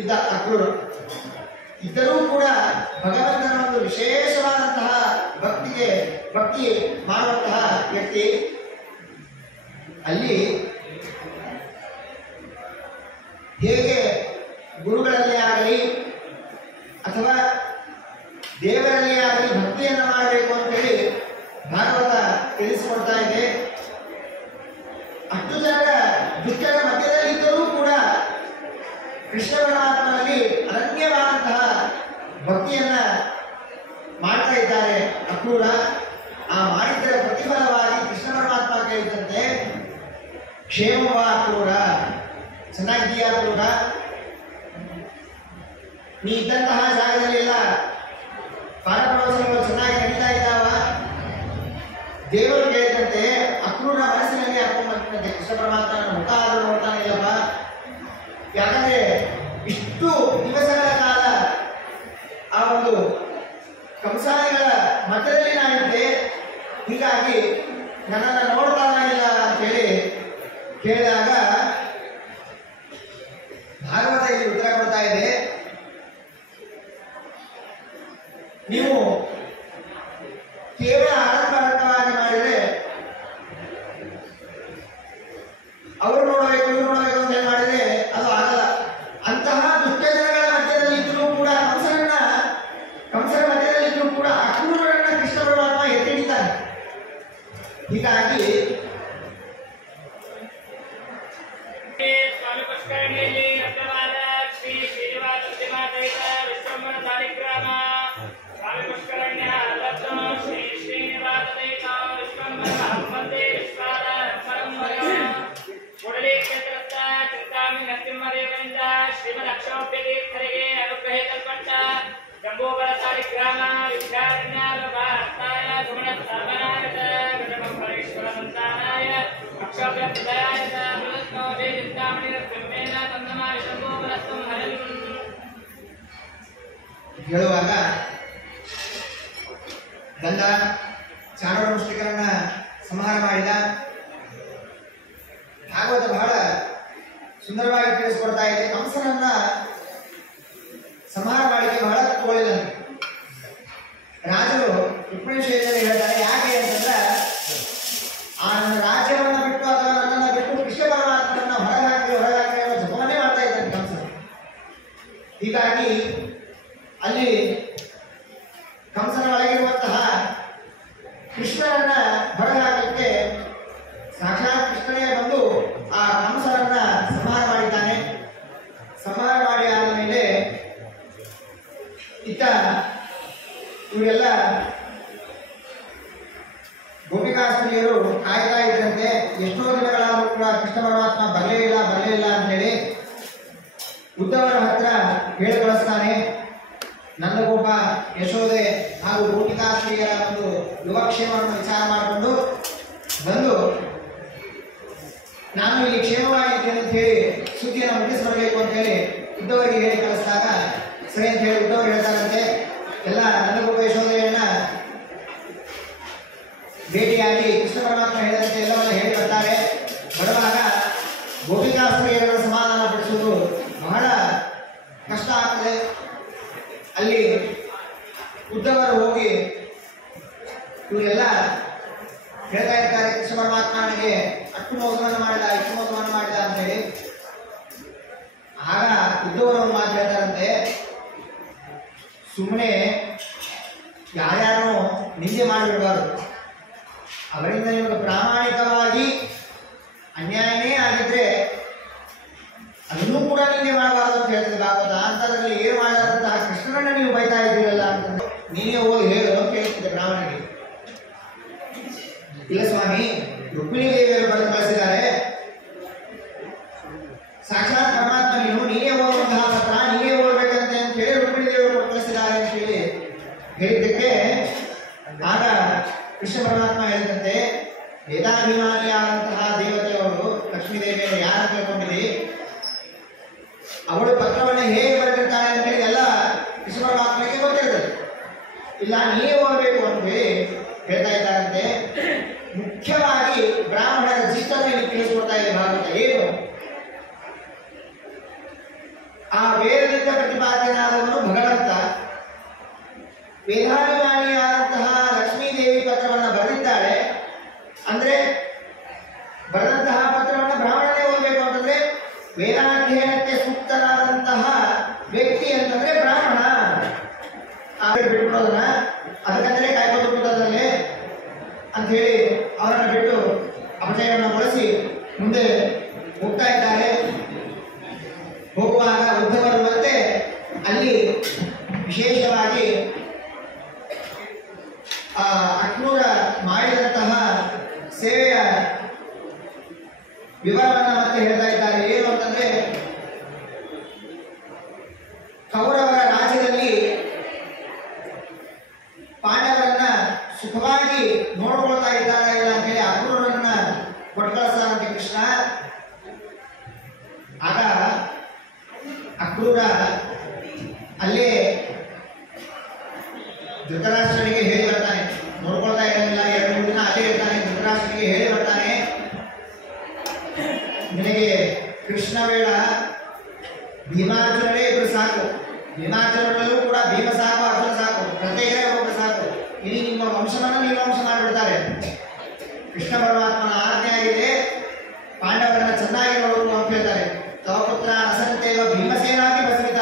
ಇದ್ದ ಅಕ್ರೂರ. ಇದ್ದರೂ ಕೂಡ ಭಗವಂತನ ಒಂದು ವಿಶೇಷವಾದಂತಹ ಭಕ್ತಿ ಮಾಡುವಂತಹ ವ್ಯಕ್ತಿ. ಅಲ್ಲಿ ಹೇಗೆ ಗುರುಗಳಲ್ಲಿ ಆಗಲಿ ಅಥವಾ ದೇವರಲ್ಲಿ ಆಗಲಿ ಭಕ್ತಿಯನ್ನು ಮಾಡಬೇಕು ಅಂತೇಳಿ ಭಾಗವತ ತಿಳಿಸಿಕೊಡ್ತಾ ಇದೆ. ಅಷ್ಟು ಜನರ ದುಷ್ಟರ ಮಧ್ಯದಲ್ಲಿದ್ದರೂ ಕೂಡ ಕೃಷ್ಣ ಪರಮಾತ್ಮನಲ್ಲಿ ಅನನ್ಯವಾದಂತಹ ಭಕ್ತಿಯನ್ನ ಮಾಡ್ತಾ ಇದ್ದಾರೆ ಅಕ್ರೂರ. ಆ ಮಾಡಿದ್ದರ ಪ್ರತಿಫಲವಾಗಿ ಕೃಷ್ಣ ಪರಮಾತ್ಮ ಕೇಳಿದಂತೆ, ಕ್ಷೇಮವ ಅಕ್ರೂರ, ಚೆನ್ನಾಗಿದೆಯಾ ಅಕ್ರೂರ, ನೀ ಇದ್ದಂತಹ ಜಾಗದಲ್ಲೆಲ್ಲ ಪಾಠಪ್ರವಚನಗಳು ಚೆನ್ನಾಗಿ ನಡೀತಾ ಇದ್ದಾವ? ದೇವರು ಕೇಳಿದಂತೆ ಅಕ್ರೂರ ಮನಸ್ಸಿನಲ್ಲಿ ಹಾಕೊಂಡ್ಬಂತೆ, ಕೃಷ್ಣ ಪರಮಾತ್ಮನ ಮುಖ ಆದರೂ ನೋಡ್ತಾನೆ ಇಲ್ಲಪ್ಪ. ಯಾಕಂದ್ರೆ ಇಷ್ಟು ದಿವಸಗಳ ಕಾಲ ಆ ಒಂದು ಕಂಸಾಲಿಗಳ ಮಧ್ಯದಲ್ಲಿ ನಾನಿದ್ದೆ, ಹೀಗಾಗಿ ನನ್ನನ್ನು ನೋಡ್ತಾನಿಲ್ಲ ಅಂತ ಹೇಳಿ ಕೇಳಿದಾಗ ಭಾಗವತ ಇಲ್ಲಿ ಉತ್ತರ ಕೊಡ್ತಾ ಇದೆ, ನೀವು ಕೇವಲ ಆಡಂಬರವಾಗಿ ಮಾಡಿದ್ರೆ ಅವರು ನೋಡಬೇಕು ಇವರು ನೋಡಬೇಕು ಅಂತ ಹೇಳಿ ಮಾಡಿದ್ರೆ ಅದು ಆಗಲ್ಲ. ಅಂತಹ ದುಷ್ಟ ಜನಗಳ ಮಧ್ಯದಲ್ಲಿ ಇದ್ರೂ ಕೂಡ ಕಂಸರ ಮಧ್ಯದಲ್ಲಿ ಇದ್ರೂ ಕೂಡ ಅಕ್ರೂರರನ್ನ ಕೃಷ್ಣ ಪರಮಾತ್ಮ ಎತ್ತಿಡಿದ್ದಾನೆ. ಹೀಗಾಗಿ ಸ್ವಾಮಿ ಪುಷ್ಕರಣಿಯಲ್ಲಿ ರತ್ನವಾದ ಶ್ರೀ ಶ್ರೀನಿವಾಸ ಪ್ರತಿಮಾಸಹಿತ ವಿಶ್ವಂಬರ ಸಾಲಿಗ್ರಾಮ ಸ್ವಾಮಿ ಪುಷ್ಕರಣ್ಯ ರತ್ನ ಶ್ರೀ ಶ್ರೀನಿವಾಸ ಸಹಿತ ವಿಶ್ವಂಬರ ಹನುಮಂತೆ ವಿಶ್ವಾದ ಪರಂಪರ ಕೂಡಲಿ ಕ್ಷೇತ್ರಸ್ಥ ಚಿಂತಾಮಣಿ ನರಸಿಂಹದೇವರಿಂದ ಶ್ರೀಮದ್ ಅಕ್ಷೋಭ್ಯತೀರ್ಥರಿಗೆ ಅನುಗ್ರಹಿಸಲ್ಪಟ್ಟ ಜಂಬೂಬರ ಸಾಲಿಗ್ರಾಮ ವಿದ್ಯಾರಣ್ಯ ಭಾರತಾಯ ಸುಮಣ ಸ್ಥಾಪನಾಯತ ಗಜಮಂಬರೇಶ್ವರ ಸಂತಾನಾಯ ಅಕ್ಷೋಭ್ಯ ಪ್ರದಯಾಯತ ಬೃಹತ್ನೋದೇ ಚಿಂತಾಮಣಿ ನರಸಿಂಹೇನ ತಂದಮಾಯ ಜಂಬೂಬರತ್ವಂ ಹರಂ. ಹೇಳುವಾಗ ಗಂಧ ಚಾಣೂರ ಮುಷ್ಟಿಕರನ್ನ ಸಂಹಾರ ಮಾಡಿದ. ಭಾಗವತ ಬಹಳ ಸುಂದರವಾಗಿ ತಿಳಿಸಿಕೊಡ್ತಾ ಇದೆ. ಕಂಸನನ್ನ ಸಂಹಾರ ಮಾಡಲಿಕ್ಕೆ ಬಹಳ ತಗೊಳ್ಳಿಲ್ಲ. ರಾಜರು ರುಕ್ಮಿಣೀಶೇಷರು ಹೇಳ್ತಾರೆ, ಯಾಕೆ ಅಂತಂದ್ರೆ ಆ ನನ್ನ ರಾಜ್ಯವನ್ನ ಬಿಟ್ಟು ಅಥವಾ ನನ್ನನ್ನು ಬಿಟ್ಟು ಕೃಷ್ಣ ಪರಮಾತ್ಮನನ್ನ ಹೊರಗಾಕಿ ಅನ್ನೋ ಜಪವನ್ನೇ ಮಾಡ್ತಾ ಇದ್ದಾನೆ ಕಂಸನ. ಹೀಗಾಗಿ ಅಲ್ಲಿ ಕಂಸನ ಒಳಗಿರುವಂತಹ ಕೃಷ್ಣನನ್ನ ಹೊರಗಾಕಲಿಕ್ಕೆ ಸಾಕ್ಷಾತ್ ಕೃಷ್ಣನೇ ಬಂದು ಆ ಕಂಸನನ್ನ ಸಂಹಾರ ಮಾಡಿದ್ದಾನೆ. ಸಂಹಾರ ಮಾಡಿ ಆದ ಮೇಲೆ ಇತ್ತ ಇವರೆಲ್ಲ ಗೋಪಿಕಾಸ್ತ್ರೀಯರು ಕಾಯ್ತಾ ಇದ್ದಂತೆ ಎಷ್ಟೋ ದಿನಗಳಾದರೂ ಕೂಡ ಕೃಷ್ಣ ಪರಮಾತ್ಮ ಬರಲೇ ಇಲ್ಲ ಅಂತ ಹೇಳಿ ಉದ್ದವರ ಹತ್ರ ಹೇಳಿ ಕಳಿಸ್ತಾನೆ. ನಂದಗೋಪ, ಯಶೋದೆ ಹಾಗೂ ಗೋಪಿಕಾಸ್ತ್ರೀಯರ ಒಂದು ಯೋಗಕ್ಷೇಮವನ್ನು ವಿಚಾರ ಮಾಡಿಕೊಂಡು ಬಂದು ನಾನು ಇಲ್ಲಿ ಕ್ಷೇಮವಾಗಿದ್ದೇನೆ ಅಂತ ಹೇಳಿ ಸುದ್ದಿಯನ್ನು ಮುಟ್ಟಿಸ್ಕೊಳ್ಬೇಕು ಅಂತ ಹೇಳಿ ಉದ್ದವರಿಗೆ ಹೇಳಿ ಕಳಿಸಿದಾಗ ಸರಿ ಅಂತ ಹೇಳಿ ಉದ್ದವರು ಹೇಳ್ತಾರಂತೆ. ಎಲ್ಲ ನಂದಗೋಪ ಯಶೋದೆಯನ್ನ ಭೇಟಿಯಾಗಿ ಕೃಷ್ಣ ಪರಮಾತ್ಮ ಹೇಳಿದಂತೆ ಎಲ್ಲವನ್ನ ಹೇಳಿ ಬರ್ತಾರೆ. ಬರುವಾಗ ಗೋಪಿಕಾಸ್ತ್ರೀಯರನ್ನು ಸಮಾಧಾನ ಪಡಿಸುವುದು ಬಹಳ ಕಷ್ಟ ಆಗ್ತದೆ. ಅಲ್ಲಿ ಉದ್ದವರು ಹೋಗಿ ಇವರೆಲ್ಲ ಹೇಳ್ತಾ ಇರ್ತಾರೆ, ಕೃಷ್ಣ ಪರಮಾತ್ಮನಿಗೆ ಅಷ್ಟು ಮೋಸವನ್ನು ಮಾಡಿದ ಇಷ್ಟು ಮೋಸವನ್ನು ಮಾಡಿದ ಅಂತ ಹೇಳಿ. ಆಗ ಉದ್ದವರು ಮಾತು ಹೇಳ್ತಾರಂತೆ, ಸುಮ್ಮನೆ ಯಾರ್ಯಾರು ನಿಂದೆ ಮಾಡಿಬಿಡಬಾರ್ದು. ಅವರಿಂದ ನಿಮಗೆ ಪ್ರಾಮಾಣಿಕವಾಗಿ ಅನ್ಯಾಯನೇ ಆಗಿದ್ರೆ ಅದನ್ನೂ ಕೂಡ ನಿಂದೆ ಮಾಡಬಾರ್ದು ಅಂತ ಹೇಳ್ತದೆ ಭಾಗವತ. ಅಂತದ್ರಲ್ಲಿ ಏನು ಮಾಡಿದಂತಹ ಕೃಷ್ಣನನ್ನ ನೀವು ಬೈತಾ ಇದ್ದೀರಲ್ಲ ಅಂತ ನೀನೇ ಹೋಗಿ ಹೇಳು ಅಂತ ಹೇಳ್ತಿದ್ದೆ ಬ್ರಾಹ್ಮಣನಿಗೆ. ಇಲ್ಲ ಸ್ವಾಮಿ, ರುಕ್ಮಿಣಿ ದೇವಿಯರು ಬರೆದು ಕಳಿಸಿದ್ದಾರೆ, ಸಾಕ್ಷಾತ್ ಪರಮಾತ್ಮ ನೀನೇ ಓದುವಂತಹ ಪತ್ರ ನೀನೇ ಓದಬೇಕಂತೆ ಅಂತ ಹೇಳಿ ರುಕ್ಮಿಣಿ ದೇವರು ಕಳಿಸಿದ್ದಾರೆ ಅಂತ ಹೇಳಿ ಹೇಳಿದ್ದಕ್ಕೆ ಆಗ ಕೃಷ್ಣ ಪರಮಾತ್ಮ ಹೇಳಿದಂತೆ, ವೇದಾಭಿಮಾನಿಯಾದಂತಹ ದೇವತೆಯವರು ಲಕ್ಷ್ಮೀ ದೇವಿಯನ್ನು ಯಾರು ತಿಳ್ಕೊಂಡಿದೆ, ಅವಳು ಪತ್ರವನ್ನು ಹೇಗೆ ಬರೆದಿರ್ತಾಳೆ ಅಂತ ಹೇಳಿ ಎಲ್ಲ ಕೃಷ್ಣ ಪರಮಾತ್ಮನಿಗೆ ಗೊತ್ತಿರ್ತದೆ. ಇಲ್ಲ ನೀವೇ ಓದಬೇಕು ಅಂತ ಹೇಳಿ ಹೇಳ್ತಾ ಇದ್ದಾರಂತೆ. ಮುಖ್ಯವಾಗಿ ಬ್ರಾಹ್ಮಣರ ಜಿಷ್ಟನ್ನು ಇಲ್ಲಿ ತಿಳಿಸ್ಕೊಡ್ತಾ ಇದೆ ಭಾಗವತ. ಏನು ಆ ವೇದ ಆರಾಧ್ಯನಾದವನು ಭಗವಂತ. ವೇದಾಭಿಮಾನಿಯಾದಂತಹ ಲಕ್ಷ್ಮೀದೇವಿ ಪತ್ರವನ್ನು ಬರೆದಿದ್ದಾಳೆ. ಅಂದ್ರೆ ಬರೆದಂತಹ ಪತ್ರವನ್ನು ಬ್ರಾಹ್ಮಣನೇ ಓದಬೇಕು ಅಂತಂದ್ರೆ ವೇದಾಧ್ಯಯನಕ್ಕೆ ಸೂಕ್ತನಾದಂತಹ ವ್ಯಕ್ತಿ ಅಂತಂದ್ರೆ ಬ್ರಾಹ್ಮಣ. ಬಿಟ್ಬಿಡೋದನ್ನ ಅದಕ್ಕಂದ್ರೆ ಕಾಯ್ಕೊಂಡು ಬಿಡೋದ್ರಲ್ಲಿ ಅಂತ ಹೇಳಿ ಅವರನ್ನು ಬಿಟ್ಟು ಅಪಚಯವನ್ನು ಬಳಸಿ ಮುಂದೆ ಹೋಗ್ತಾ ಇದ್ದಾರೆ. ಹೋಗುವಾಗ ಉದ್ಧವರುವಂತೆ ಅಲ್ಲಿ ವಿಶೇಷವಾಗಿ ಅಕ್ರೂರ ಮಾಡಿದಂತಹ ಸೇವೆಯ ವಿವರವನ್ನು ಮತ್ತೆ ಹೇಳ್ತಾ ಇದ್ದಾರೆ. ಏನು ಅಂತಂದ್ರೆ ಕೌರವರ ರಾಜ್ಯದಲ್ಲಿ ಪಾಂಡವರನ್ನ ಸುಖವಾಗಿ ನೋಡ್ಕೊಳ್ತಾ ಇದ್ದಾರೆ ಇಲ್ಲ ಅಂತ ಹೇಳಿ ಅಕ್ರೂರನ್ನ ಕೊಟ್ಕಳಿಸ್ತಾನಂತೆ ಕೃಷ್ಣ. ಆಗ ಅಕ್ರೂರ ಅಲ್ಲೇ ಧೃತರಾಷ್ಟ್ರನಿಗೆ ಹೇಳಿ ಬರ್ತಾನೆ. ನೋಡ್ಕೊಳ್ತಾ ಇರಲಿಲ್ಲ, 2-3 ದಿನ ಅಲ್ಲೇ ಇರ್ತಾನೆ. ಧೃತರಾಷ್ಟ್ರನಿಗೆ ಹೇಳಿ ಬರ್ತಾನೆ, ನಿನಗೆ ಕೃಷ್ಣ ಬೇಡ, ಭೀಮಾರ್ಜುನರೇ ಇದ್ರು ಸಾಕು. ಭೀಮಾರ್ಜುನರಲ್ಲೂ ಕೂಡ ಭೀಮ ಸಾಕು, ಅರ್ಜುನ ಸಾಕು, ಪ್ರತ್ಯೇಕ ಒಬ್ಬರು ಸಾಕು. ಇಡೀ ನಿಮ್ಮ ವಂಶವನ್ನು ನಿರ್ವಂಶ ಮಾಡಿಬಿಡ್ತಾರೆ. ಕೃಷ್ಣ ಪರಮಾತ್ಮನ ಆಜ್ಞೆ ಆಗಿದೆ, ಪಾಂಡವರನ್ನ ಚೆನ್ನಾಗಿ ನೋಡಬೇಕು ಅಂತ ಹೇಳ್ತಾರೆ. ತವ ಪುತ್ರ ನಸಂತೇವ ಭೀಮಸೇನಾಗಿ ಬಸವಿತ.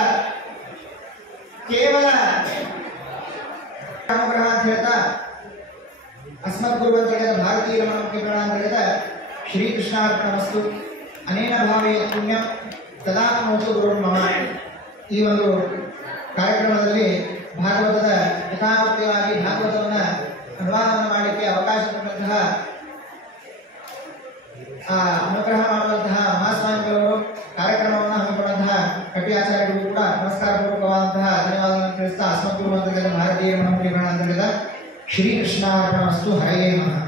ಕೇವಲ ಅನುಗ್ರಹ ಅಂತ ಹೇಳ್ತಾ ಅಸ್ಮತ್ ಗುರು ಅಂತ ಹೇಳಿದ ಭಾರತೀಯ ರಮಣ ಅಂತ ಹೇಳಿದ ಶ್ರೀಕೃಷ್ಣಾರ್ಪಣಮಸ್ತು ಅನೇನ ಭಾವೇ ಪುಣ್ಯ ತದಾತ್ಮೋತು ಗುರುರ್ಮಮ. ಈ ಒಂದು ಕಾರ್ಯಕ್ರಮದಲ್ಲಿ ಭಾಗವತದ ಯಥಾವೃತ್ತಿಯಾಗಿ ಭಾಗವತವನ್ನು ಅನುವಾದವನ್ನು ಮಾಡಲಿಕ್ಕೆ ಅವಕಾಶ ಕೊಟ್ಟಂತಹ ಅನುಗ್ರಹ ಮಾಡುವಂತಹ ಮಹಾಸ್ವಾಮಿಗಳವರು, ಕಾರ್ಯಕ್ರಮವನ್ನು ಹಮ್ಮಿಕೊಂಡಂತಹ ಕಟ್ಟಿ ಆಚಾರ್ಯರಿಗೂ ಕೂಡ ನಮಸ್ಕಾರ ಪೂರ್ವಕವಾದಂತಹ ಧನ್ಯವಾದಗಳನ್ನು ತಿಳಿಸ್ತಾ ಅಸ್ಮತ್ ಗುರು ಅಂತ ಹೇಳಿದ ಭಾರತೀಯ ರಮಣ ಅಂತ ಹೇಳಿದ ಶ್ರೀಕೃಷ್ಣಾರ್ಪಣಮಸ್ತು ಹರಯೇ ನಮಃ.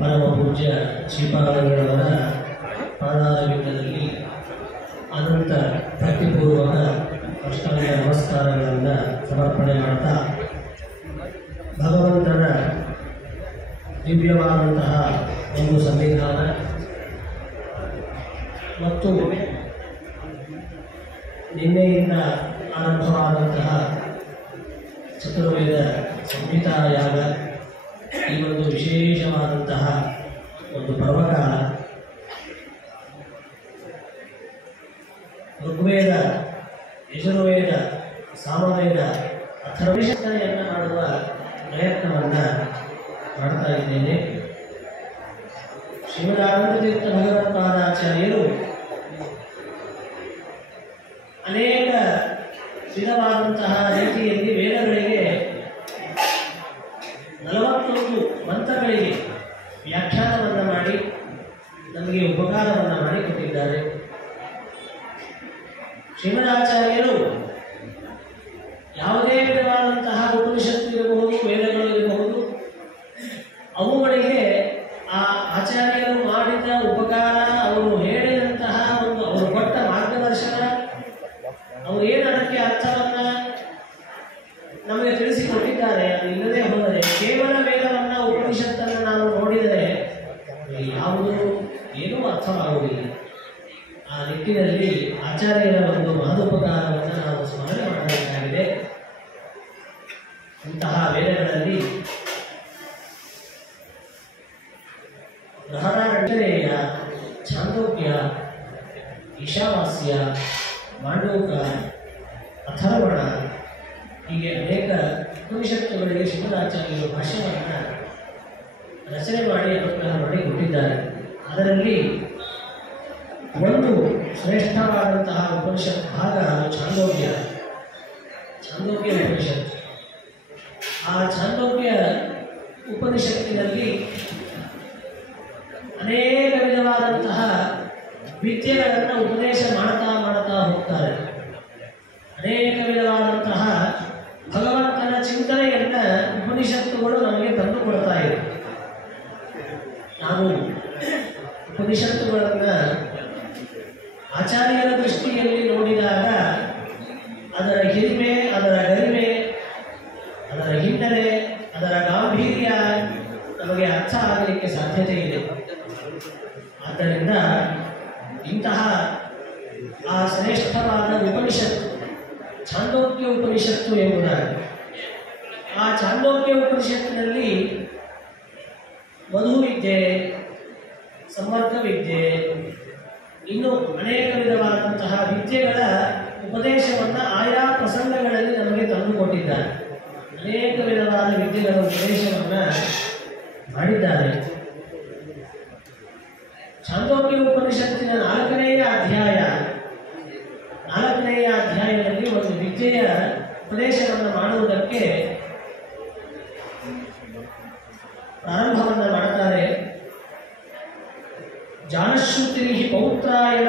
ಪರಮ ಪೂಜ್ಯ ಶ್ರೀಪಾದಂಗಳವರ ಪಾದಾರವಿಂದದಲ್ಲಿ ಅನಂತ ಭಕ್ತಿಪೂರ್ವಕ ಅಷ್ಟಾಂಗ ನಮಸ್ಕಾರಗಳನ್ನು ಸಮರ್ಪಣೆ ಮಾಡ್ತಾ ಭಗವಂತನ ದಿವ್ಯವಾದಂತಹ ಒಂದು ಸಂವಿಧಾನ ಮತ್ತು ನಿನ್ನೆಯಿಂದ ಆರಂಭವಾದಂತಹ ಚತುರ್ವೇದ ಸಂಹಿತಾಯಾಗ ಈ ಒಂದು ವಿಶೇಷವಾದಂತಹ ಒಂದು ಪರ್ವಕಾಲ ಋಗ್ವೇದ, ಯಜುರ್ವೇದ, ಸಾಮವೇದ ಅಥರ್ವಚಿಂತನೆಯನ್ನು ಮಾಡುವ ಪ್ರಯತ್ನವನ್ನು ಮಾಡ್ತಾ ಇದ್ದೇನೆ. ಶ್ರೀಮದಾನಂದತೀರ್ಥ ಭಗವತ್ಪಾದಾಚಾರ್ಯರು ಅನೇಕ ವಿಧವಾದಂತಹ ರೀತಿಯಲ್ಲಿ ವೇದಗಳಿಗೆ 41 ಮಂತ್ರಗಳಿಗೆ ವ್ಯಾಖ್ಯಾನವನ್ನು ಮಾಡಿ ನಮಗೆ ಉಪಕಾರವನ್ನು ಮಾಡಿಕೊಟ್ಟಿದ್ದಾರೆ. ಶ್ರೀಮದಾಚಾರ್ಯರು ಯಾವುದೇ ವಿಧವಾದಂತಹ ಉಪನಿಷತ್ತು ಇರಬಹುದು, ವೇದಗಳು ಇರಬಹುದು, ಅವುಗಳಿಗೆ ಆ ಆಚಾರ್ಯರು ಮಾಡಿದ ಉಪಕಾರ, ಅವರು ಹೇಳಿದಂತಹ ಒಂದು ಅವರು ಕೊಟ್ಟ ಮಾರ್ಗದರ್ಶನ, ಅವರು ಏನು ಅದಕ್ಕೆ ಅರ್ಥವನ್ನ ನಮಗೆ ತಿಳಿಸಿಕೊಟ್ಟಿದ್ದಾರೆ. ಅದು ಇಲ್ಲದೆ ಹೋದರೆ ಕೇವಲ ವೇದವನ್ನ ಉಪನಿಷತ್ತನ್ನು ನಾವು ನೋಡಿದರೆ ಯಾವುದು ಏನೂ ಅರ್ಥವಾಗುವುದಿಲ್ಲ. ಆ ನಿಟ್ಟಿನಲ್ಲಿ ಆಚಾರ್ಯರ ಒಂದು ಮಹದುಪಕಾರವನ್ನು ನಾವು ಸ್ಮರಣೆ ಮಾಡಬೇಕಾಗಿದೆ. ಇಂತಹ ವೇದಗಳಲ್ಲಿ ಬೃಹದಾರಣ್ಯಕ, ಛಾಂದೋಗ್ಯ, ಈಶಾವಾಸ್ಯ, ಮಾಂಡೂಕ, ಅಥರ್ವಣ ಹೀಗೆ ಅನೇಕ ಉಪನಿಷತ್ತುಗಳಿಗೆ ಶ್ರೀಮದಾಚಾರ್ಯರು ಭಾಷ್ಯವನ್ನು ರಚನೆ ಮಾಡಿ ಅನುಗ್ರಹ ಮಾಡಿ ಕೊಟ್ಟಿದ್ದಾರೆ. ಅದರಲ್ಲಿ ಒಂದು ಶ್ರೇಷ್ಠವಾದಂತಹ ಉಪನಿಷತ್ ಭಾಗ ಛಾಂದೋಗ್ಯ ಉಪನಿಷತ್ತು. ಆ ಛಾಂದೋಗ್ಯ ಉಪನಿಷತ್ತಿನಲ್ಲಿ ಅನೇಕ ವಿಧವಾದಂತಹ ವಿದ್ಯೆಗಳನ್ನು ಉಪದೇಶ ಮಾಡ್ತಾ ಹೋಗ್ತಾರೆ. ಅನೇಕ ವಿಧವಾದಂತಹ ಭಗವಂತನ ಚಿಂತನೆಯನ್ನ ಉಪನಿಷತ್ತುಗಳು ನಮಗೆ ತಂದು ಕೊಡ್ತಾ ಇವೆ. ನಾವು ಉಪನಿಷತ್ತುಗಳನ್ನು ಆಚಾರ್ಯರ ದೃಷ್ಟಿಯಲ್ಲಿ ನೋಡಿದಾಗ ಅದರ ಹಿರಿಮೆ, ಅದರ ಗರಿಮೆ, ಅದರ ಹಿನ್ನೆಲೆ, ಅದರ ಗಾಂಭೀರ್ಯ ನಮಗೆ ಅರ್ಥ ಆಗಲಿಕ್ಕೆ ಸಾಧ್ಯತೆ ಇದೆ. ಆದ್ದರಿಂದ ಇಂತಹ ಆ ಶ್ರೇಷ್ಠವಾದ ಉಪನಿಷತ್ತು ಛಾಂದೋಗ್ಯ ಉಪನಿಷತ್ತು ಎಂಬುದಾಗಿ, ಆ ಛಾಂದೋಗ್ಯ ಉಪನಿಷತ್ತಿನಲ್ಲಿ ಮಧುವಿದ್ಯೆ, ಸಂವರ್ಗ ವಿದ್ಯೆ, ಇನ್ನು ಅನೇಕ ವಿಧವಾದಂತಹ ವಿದ್ಯೆಗಳ ಉಪದೇಶವನ್ನು ಆಯಾ ಪ್ರಸಂಗಗಳಲ್ಲಿ ನಮಗೆ ತಂದುಕೊಟ್ಟಿದ್ದಾರೆ. ಅನೇಕ ವಿಧವಾದ ವಿದ್ಯೆಗಳ ಉಪದೇಶವನ್ನು ಮಾಡಿದ್ದಾರೆ. ಛಾಂದೋಗ್ಯ ಉಪನಿಷತ್ತಿನ 4ನೆಯ ಅಧ್ಯಾಯದಲ್ಲಿ ಒಂದು ವಿದ್ಯೆಯ ಉಪದೇಶವನ್ನು ಮಾಡುವುದಕ್ಕೆ ಪ್ರಾರಂಭವನ್ನು ಮಾಡುತ್ತಾರೆ. ಜಾನಶ್ರುತಿ ಪೌತ್ರಾಯಣ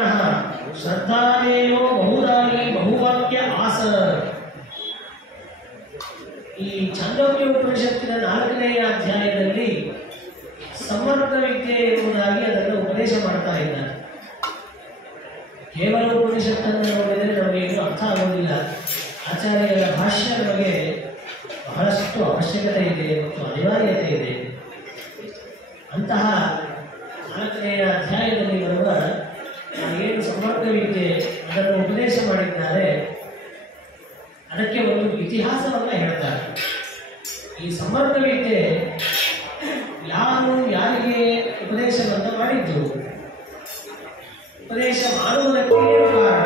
ಶ್ರದ್ಧಾನೇಯೋ ಬಹುದಾಯಿ ಬಹುವಾಕ್ಯ ಆಸ. ಈ ಛಾಂದೋಗ್ಯ ಉಪನಿಷತ್ತಿನ 4ನೆಯ ಅಧ್ಯಾಯದಲ್ಲಿ ಸಂವರ್ಗ ವಿದ್ಯೆ ಎಂಬುದಾಗಿ ಅದನ್ನು ಉಪದೇಶ ಮಾಡ್ತಾ ಇದ್ದಾರೆ. ಕೇವಲ ಉಪನಿಷತ್ತನ್ನು ನೋಡಿದರೆ ನಮಗೆ ಏನು ಅರ್ಥ ಆಗುವುದಿಲ್ಲ. ಆಚಾರ್ಯರ ಭಾಷ್ಯ ನಮಗೆ ಬಹಳಷ್ಟು ಅವಶ್ಯಕತೆ ಇದೆ ಮತ್ತು ಅನಿವಾರ್ಯತೆ ಇದೆ. ಅಂತಹ 4ನೆಯ ಅಧ್ಯಾಯದಲ್ಲಿ ಬರುವ ಏನು ಸಂವರ್ಗ ವಿದ್ಯೆ ಅದನ್ನು ಉಪದೇಶ ಮಾಡಿದ್ದಾರೆ, ಅದಕ್ಕೆ ಒಂದು ಇತಿಹಾಸವನ್ನು ಹೇಳ್ತಾರೆ. ಈ ಸಂವರ್ಗ ವಿದ್ಯೆ ಯಾರು ಯಾರಿಗೆ ಉಪದೇಶವನ್ನು ಮಾಡಿದ್ದು, ಉಪದೇಶ ಮಾಡುವುದಕ್ಕೆ ಏನು ಕಾರಣ,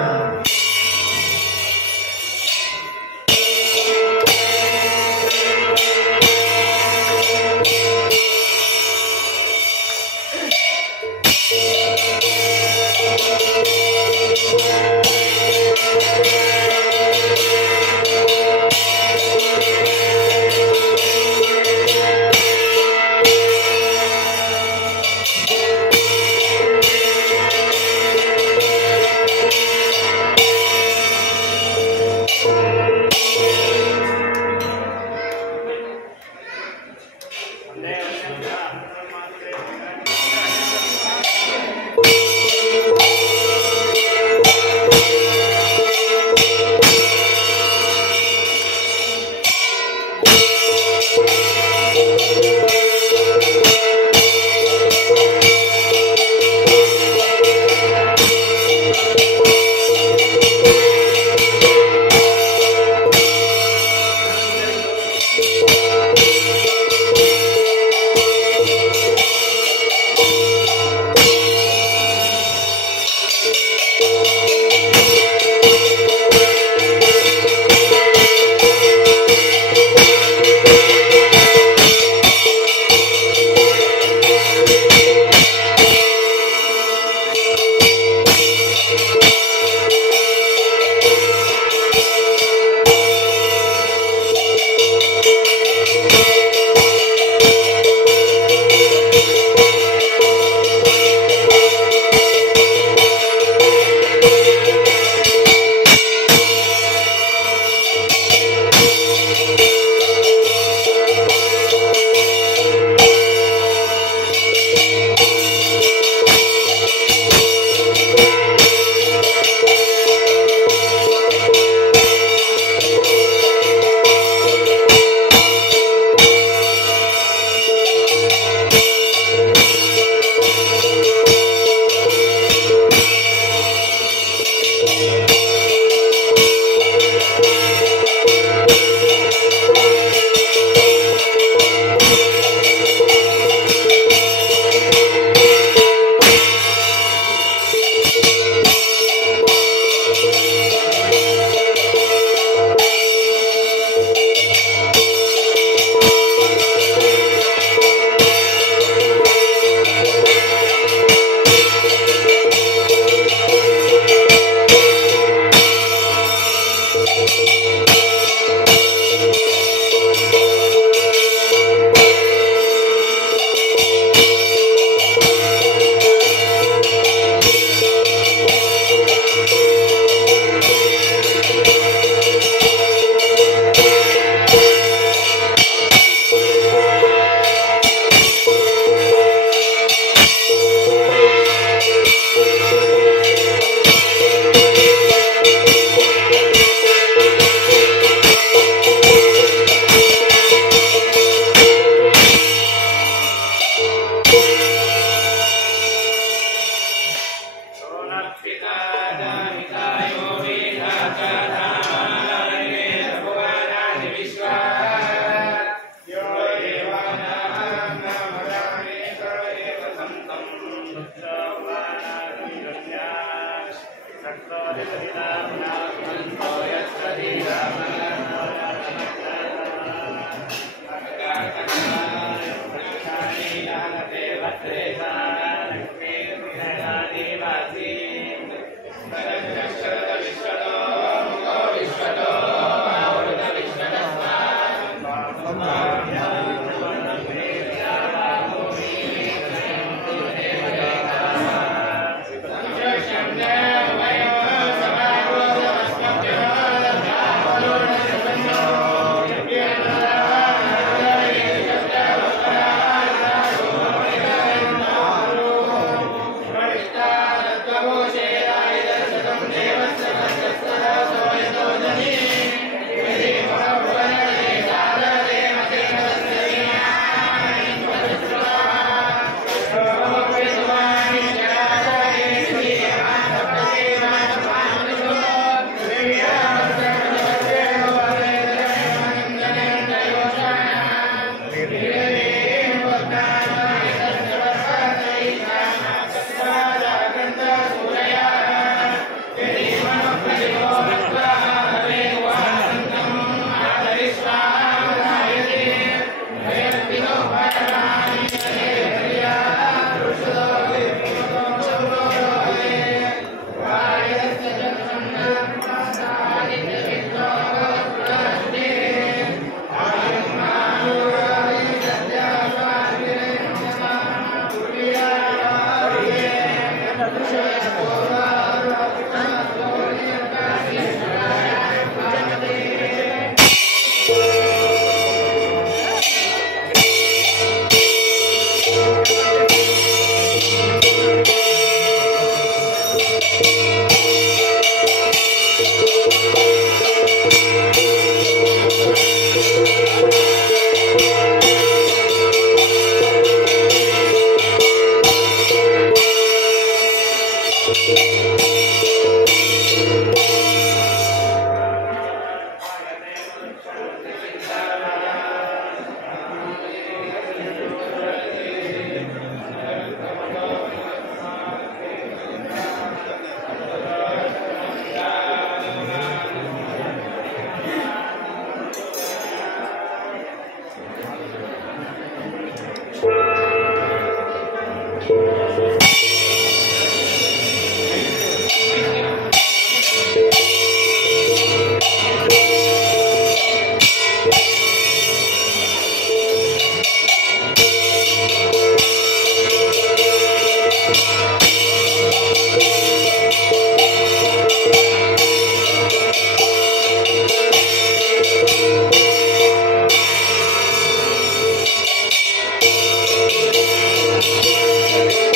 Thank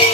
you.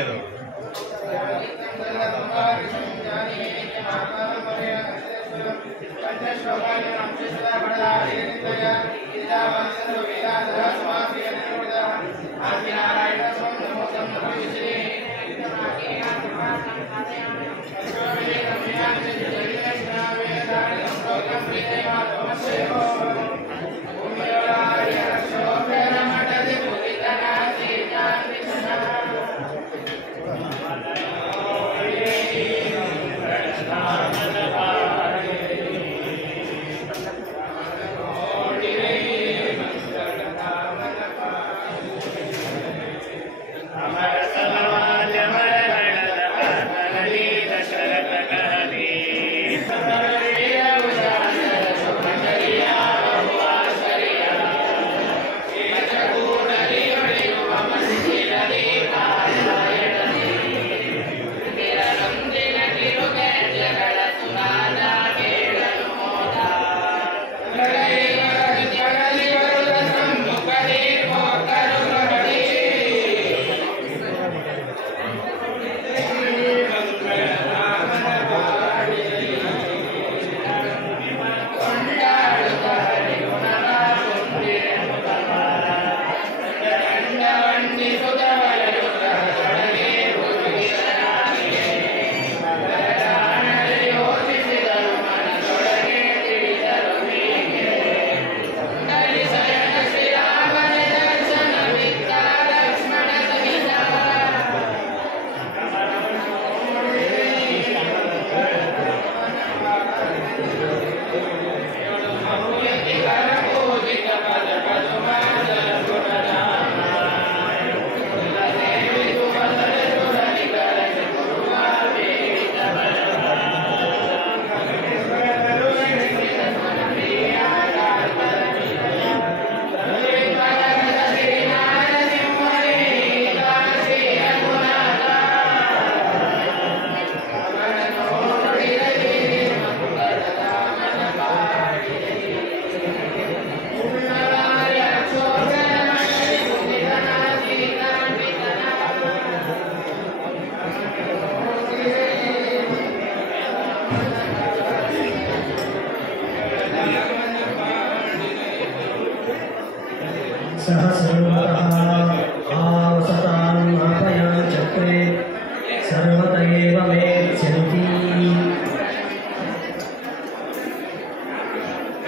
ಆಗ್ಯದ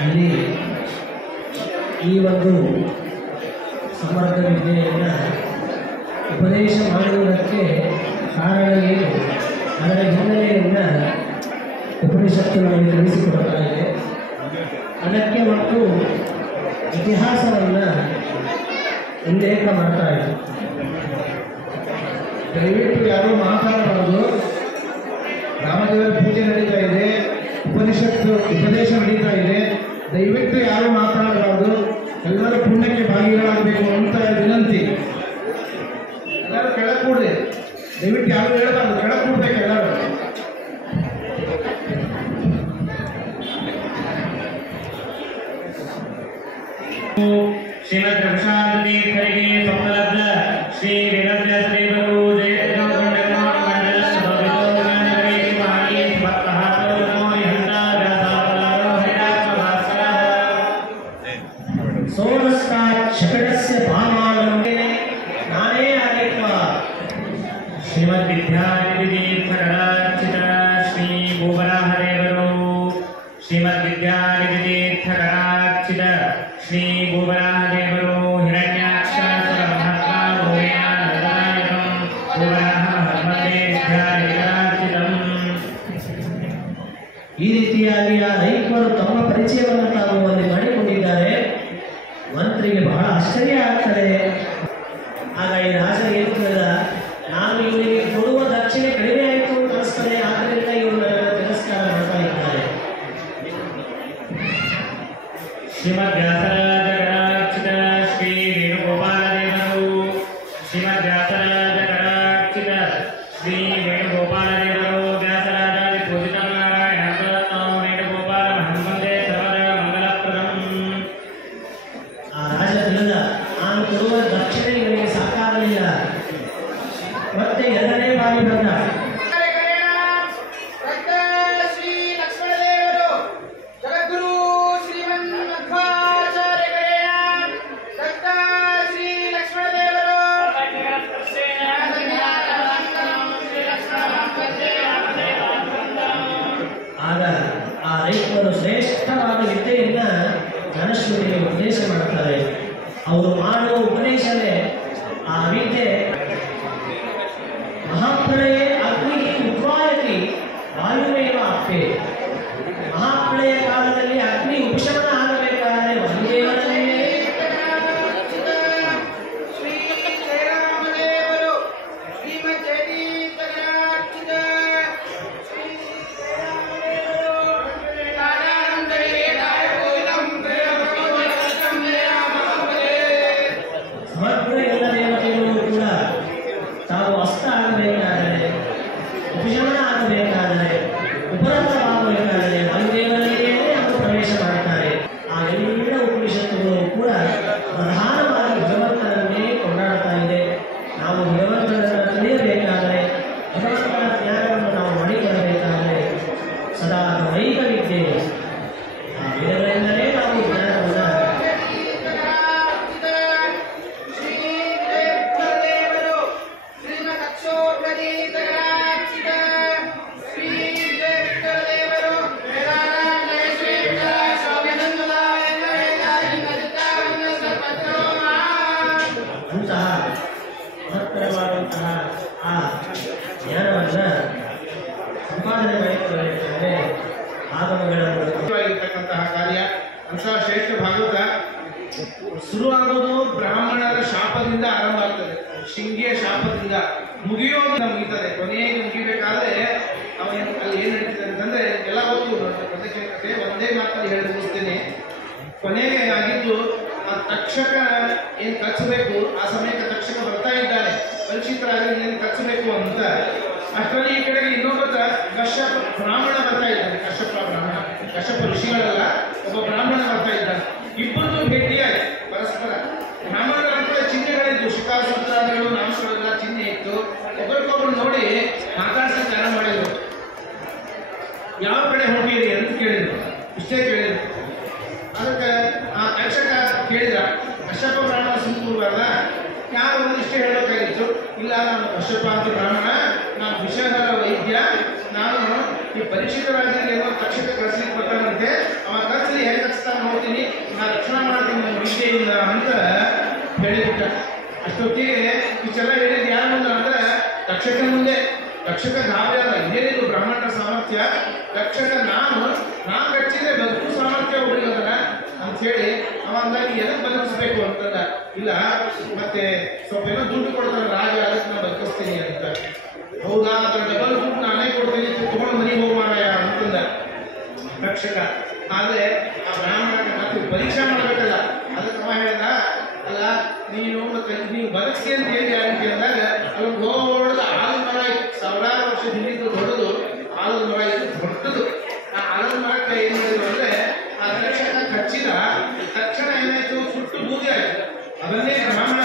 ಅಲ್ಲಿ ಈ ಒಂದು ಸಮರ್ಥ ವಿದ್ಯೆಯನ್ನು ಉಪದೇಶ ಮಾಡುವುದಕ್ಕೆ ಕಾರಣ ಏನು, ಅದರ ಹಿನ್ನೆಲೆಯನ್ನು ಉಪನಿಷತ್ತು ನಮಗೆ ತಿಳಿಸಿಕೊಡ್ತಾ ಇದೆ. ಅದಕ್ಕೆ ಮತ್ತು ಇತಿಹಾಸವನ್ನು ಉಲ್ಲೇಖ ಮಾಡ್ತಾ ಇದೆ. ದಯವಿಟ್ಟು ಯಾರು ಮಾತಾಡಬಾರದು. ರಾಮದೇವರ ಪೂಜೆ ನಡೀತಾ ಇದೆ, ಉಪದೇಶ ನಡೀತಾ ಇದೆ. ದಯವಿಟ್ಟು ಯಾರು ಮಾತಾಡಬಾರದು. ಎಲ್ಲರೂ ಪುಣ್ಯಕ್ಕೆ ಭಾಗಿಗಳಾಗಬೇಕು ಅಂತ ವಿನಂತಿ. ಎಲ್ಲರೂ ಕೆಳಗೆ ಕೂಡ್ರಿ. ದಯವಿಟ್ಟು ಯಾರು ಹೇಳಬಾರ್ದು, ಕೆಳಗೆ ಕೂಡ್ಬೇಕು ಎಲ್ಲರೂ. ಶ್ರೀಮದ್ ರಘುಶಾಂತೀರ್ಥರಿಗೆ ಸ್ವಪ್ನಲಬ್ಧ ಶ್ರೀ ವೇದವ್ಯಾಸದೇವರು ಶಕಟಸ್ಯ ಭಾಮಾಲಂಬೆ ನಾನೇ ಆಗಿರುವ ಶ್ರೀಮದ್ ವಿದ್ಯಾನಿಧಿತೀರ್ಥಕರಾರ್ಚಿತ ಶ್ರೀ ಭೂವರಾಹದೇವರು ಶ್ರೀಮದ್ ವಿದ್ಯಾನಿಧಿತೀರ್ಥಕರಾರ್ಚಿತ ಶ್ರೀ ಭೂವರಾಹದೇವರು ಹಿರಣ್ಯಾಕ್ಷ ಮಹಾತ್ಮ ಭೂಯಾನಂದನಾಯಕಂ ಭೂವರಾಹ ಹನುಮತೆ ವಿದ್ಯಾನಿಧಿಕರಾರ್ಚಿತಂ. ಈ ರೀತಿಯಾಗಿ ಆ ರೈತರು ತಮ್ಮ ಪರಿಚಯವನ್ನು ತಾವು ಅಲ್ಲಿ ಮಾಡಿಕೊಂಡಿದ್ದಾರೆ. ಮಂತ್ರಿಗೆ ಬಹಳ ಆಶ್ಚರ್ಯ ಆಗ್ತದೆ. ಆಗ ಈ ರಾಜ ಏನು ಕೇಳಿದ, ನಾನು ಇವರಿಗೆ ಕೊಡುವ ದಕ್ಷಿಣೆ ಕಡಿಮೆ ಆಯಿತು ಅಂತ ಅನಿಸ್ತದೆ, ಆದ್ದರಿಂದ ಇವರು ತಿರಸ್ಕಾರ ಮಾಡ್ತಾ ಇದ್ದಾರೆ. ಶ್ರೀಮದ್ ವ್ಯಾಸರಾಜಕರಾರ್ಚಿತ ಶ್ರೀ ವೇಣುಗೋಪಾಲದೇವರು ಶ್ರೀಮದ್ ವ್ಯಾಸರಾಜಕರಾರ್ಚಿತ ಶ್ರೀ ವೇಣುಗೋಪಾಲದೇವರು ವ್ಯಾಸರಾಜಾದಿ ಪೂಜಿತಂ ನಾರಾಯಣ ವೇಣುಗೋಪಾಲ ಹನುಮಂತೆ ಸರ್ವದ ಮಂಗಲಪ್ರದಂ. ಆ ರಾಜ ತಿಳಿದ, ನಾನು ಕೊಡುವ ದಕ್ಷಿಣೆ ಇವರಿಗೆ ಸಾಕಾಗಲಿಲ್ಲ, ಮತ್ತೆ ಎಲ್ಲ ಆ ರೈತರು ಶ್ರೇಷ್ಠವಾದ ವಿದ್ಯೆಯನ್ನ ಧನಶ್ವರಿಗೆ ಉಪದೇಶ ಮಾಡ್ತಾರೆ. ಅವರು ಮಾಡುವ ಉಪದೇಶವೇ ಆ ವಿದ್ಯೆ. ಮಹಾಪ್ರಳಯೇ ಅಗ್ನಿ ಉದ್ವಾಯತಿ ವಾಯುವೇವ ಅಪ್ಪೆ. ಮಹಾಪ್ರಳಯ ಕಾಲದಲ್ಲಿ ಅಗ್ನಿ ಉಪಶಮನ ಆಗಬೇಕಾದರೆ ವಾಯುದೇವರನ್ನೇ ಸಮಗ್ರ ಎಲ್ಲ ದೇವತೆಗಳು ಕೂಡ ತಾವು ಅಸ್ತ ಆಗಬೇಕಾದರೆ, ಉಪಶಮನ ಆಗಬೇಕಾದರೆ, ಉಪರತವಾಗಬೇಕಾದರೆ ವಾಯುದೇವರಲ್ಲಿಯೇ ಅವರು ಪ್ರವೇಶ ಮಾಡುತ್ತಾರೆ. ಆ ಎಲ್ಲ ಉಪನಿಷತ್ತುಗಳು ಕೂಡ ಪ್ರಧಾನವಾಗಿ ಭಗವಂತನನ್ನೇ ಕೊಂಡಾಡ್ತಾ ಇದೆ. ನಾವು ಭಗವಂತನನ್ನು ತಿಳಿಯಬೇಕಾದರೆ, ಭಗವಂತನ ಜ್ಞಾನವನ್ನು ನಾವು ಮಾಡಿಕೊಳ್ಳಬೇಕಾದರೆ ಸದಾ ವೈಕ ವಿದ್ಯೆ, ಆ ವೇದಗಳಿಂದಲೇ ನಾವು ಜ್ಞಾನವನ್ನು ಅಂತಹ ಮಹತ್ತರವಾದಂತಹ ಆ ಜ್ಞಾನವನ್ನು ಸಂಪಾದನೆ ಮಾಡಿಕೊಳ್ಳಬೇಕಾದರೆ ಆಗಮಗಳನ್ನು ಇರ್ತಕ್ಕಂತಹ ಕಾರ್ಯ. ಅಂತಹ ಶ್ರೇಷ್ಠ ಭಾಗವತ ಶುರುವಾಗೋದು ಬ್ರಾಹ್ಮಣರ ಶಾಪದಿಂದ ಆರಂಭ ಆಗ್ತದೆ. ಶೃಂಗಿಯ ಶಾಪದಿಂದ ಮುಗಿತದೆ. ಕೊನೆಗೆ ಮುಗಿಬೇಕಾದ್ರೆ ಅಲ್ಲಿ ಏನ್ ನಡೀತದೆ ಅಂತಂದ್ರೆ ಎಲ್ಲ ಗೊತ್ತು. ಒಂದೇ ಮಾತಲ್ಲಿ ಹೇಳಿ ಮುಗಿಸ್ತೇನೆ. ಕೊನೆಗೆ ಆಗಿದ್ದು ಆ ತಕ್ಷಕ ಏನ್ ಕಚ್ಚಬೇಕು, ಆ ಸಮಯಕ್ಕೆ ತಕ್ಷಕ ಬರ್ತಾ ಇದ್ದಾನೆ. ಪರೀಕ್ಷಿತರಾಗಿ ಏನ್ ಕಚ್ಚಬೇಕು ಅಂತ ಅಷ್ಟರಲ್ಲಿ ಈ ಕಡೆಗೆ ಇನ್ನೊಬ್ಬ ಕಶ್ಯಪ ಬ್ರಾಹ್ಮಣ ಬರ್ತಾ ಇದ್ದಾನೆ. ಕಶ್ಯಪ ಬ್ರಾಹ್ಮಣ, ಕಶ್ಯಪ ಋಷಿಗಳಲ್ಲ, ಒಬ್ಬ ಬ್ರಾಹ್ಮಣ ಬರ್ತಾ ಇದ್ದಾನೆ. ಇಬ್ಬರದು ಭೇಟಿಯಾಗಿ ಪರಸ್ಪರ ಬ್ರಾಹ್ಮಣರ ಕೂಡ ಚಿಹ್ನೆಗಳಿದ್ದು, ಶಿಖಾಸೂತ್ರಾದಿಗಳು ನಾಮಗಳೆಲ್ಲ ಚಿಹ್ನೆ ಇತ್ತು. ಒಬ್ಬರಿಗೊಬ್ಬರು ನೋಡಿ ಮಾತಾಡ್ಸಕ್ಕೆ ಆರಂಭ ಮಾಡಿದ್ರು. ಯಾವ ಕಡೆ ಹೋಗಿರಿ ಅಂತ ಕೇಳಿದ್ರು. ಇಷ್ಟೇ ಕೇಳಿದ್ರು. ಅದಕ್ಕೆ ಆ ತಕ್ಷಕ ಕೇಳಿದ, ಕಶ್ಯಪ ಬ್ರಾಹ್ಮಣ ಸುಮ್ಮೂರ್ಬಾರ್ದ, ಯಾರು ಇಷ್ಟೇ ಹೇಳಬೇಕಾಗಿತ್ತು. ಇಲ್ಲ, ನಾನು ಕಶ್ಯಪ ಅಂತ ಬ್ರಾಹ್ಮಣ, ನಾನು ವಿಷಯದ ವೈದ್ಯ, ನಾನು ಈ ಪರೀಕ್ಷಿತರಾಗಿ ಏನೋ ತಕ್ಷಕ ಕಳಿಸ್ಲಿಕ್ಕೆ ಬರ್ತಾನಂತೆ, ಅವ ಕಳಿಸಿ ಹೇಗೆ ಕಳಿಸ್ತಾನೆ ನೋಡ್ತೀನಿ, ನಾನು ರಕ್ಷಣೆ ಮಾಡ್ತೀನಿ ನನ್ನ ವಿದ್ಯೆಯಿಂದ ಅಂತ ಹೇಳಿಬಿಟ್ಟ. ಅಷ್ಟೊತ್ತಿಗೆ ಇಷ್ಟೆಲ್ಲ ಹೇಳಿದ್ದು ಯಾರ ಮುಂದೆ ಅಂದ್ರೆ ತಕ್ಷಕನ ಮುಂದೆ. ತಕ್ಷಕ ಗಾಬರಿ ಅಲ್ಲ, ಏನಿದ್ರು ಬ್ರಾಹ್ಮಣರ ಸಾಮರ್ಥ್ಯ. ತಕ್ಷಕ ನಾನು ಕಚ್ಚಿದ್ರೆ ಬದುಕು ಸಾಮರ್ಥ್ಯ ಒಬ್ಬರಿಗದಲ್ಲ ಅಂತ ಹೇಳಿ ಅವ ಅಂದಾಗಿ ಎದಕ್ಕೆ ಬದುಕಿಸ್ಬೇಕು ಅಂತಂದ. ಇಲ್ಲ, ಮತ್ತೆ ಸ್ವಲ್ಪ ಏನೋ ದುಡ್ಡು ಕೊಡ್ತಾನೆ ರಾಜ, ಅದಕ್ಕೆ ನಾನು ಬದುಕಿಸ್ತೀನಿ ಅಂತ. ಹೌದಾ, ಅದರ ಡಬಲ್ ದುಡ್ಡು ನಾನೇ ಕೊಡ್ತೀನಿ, ತಗೊಂಡು ಮನೆಗೆ ಹೋಗುವಾರಯ್ಯ ಅಂತಂದ ತಕ್ಷಕ. ಆದ್ರೆ ಆ ಬ್ರಾಹ್ಮಣ ಮತ್ತೆ ಪರೀಕ್ಷೆ ಮಾಡಬೇಕಲ್ಲ, ಅದಕ್ಕೆ ಅವ ಹೇಳಿದ, ಅಲ್ಲ ನೀನು ಮತ್ತೆ ನೀವು ಬದುಕಿಸಿ ಅಂತ ಹೇಳಿ ಗ್ಯಾರಂಟಿ ಅಂದಾಗ ಅಲ್ಲಿ ದೊಡ್ಡದು ಆಲದ ಮರ ಇತ್ತು. ಸಾವಿರಾರು ವರ್ಷ ಹಿಂದಿದ್ದು ದೊಡ್ಡದು ಆಲದ ಮರ ಇತ್ತು, ದೊಡ್ಡದು. ಆ ಆಲದ ಮರಕ್ಕೆ ಏನ್ ಮಾಡಿದ್ರು ಅಂದ್ರೆ ಆ ತಕ್ಷಣ ಕಚ್ಚಿದ ತಕ್ಷಣ ಏನಾಯ್ತು, ಸುಟ್ಟು ಬೂದಿ ಆಯ್ತು. ಅದನ್ನೇ ಬ್ರಾಹ್ಮಣ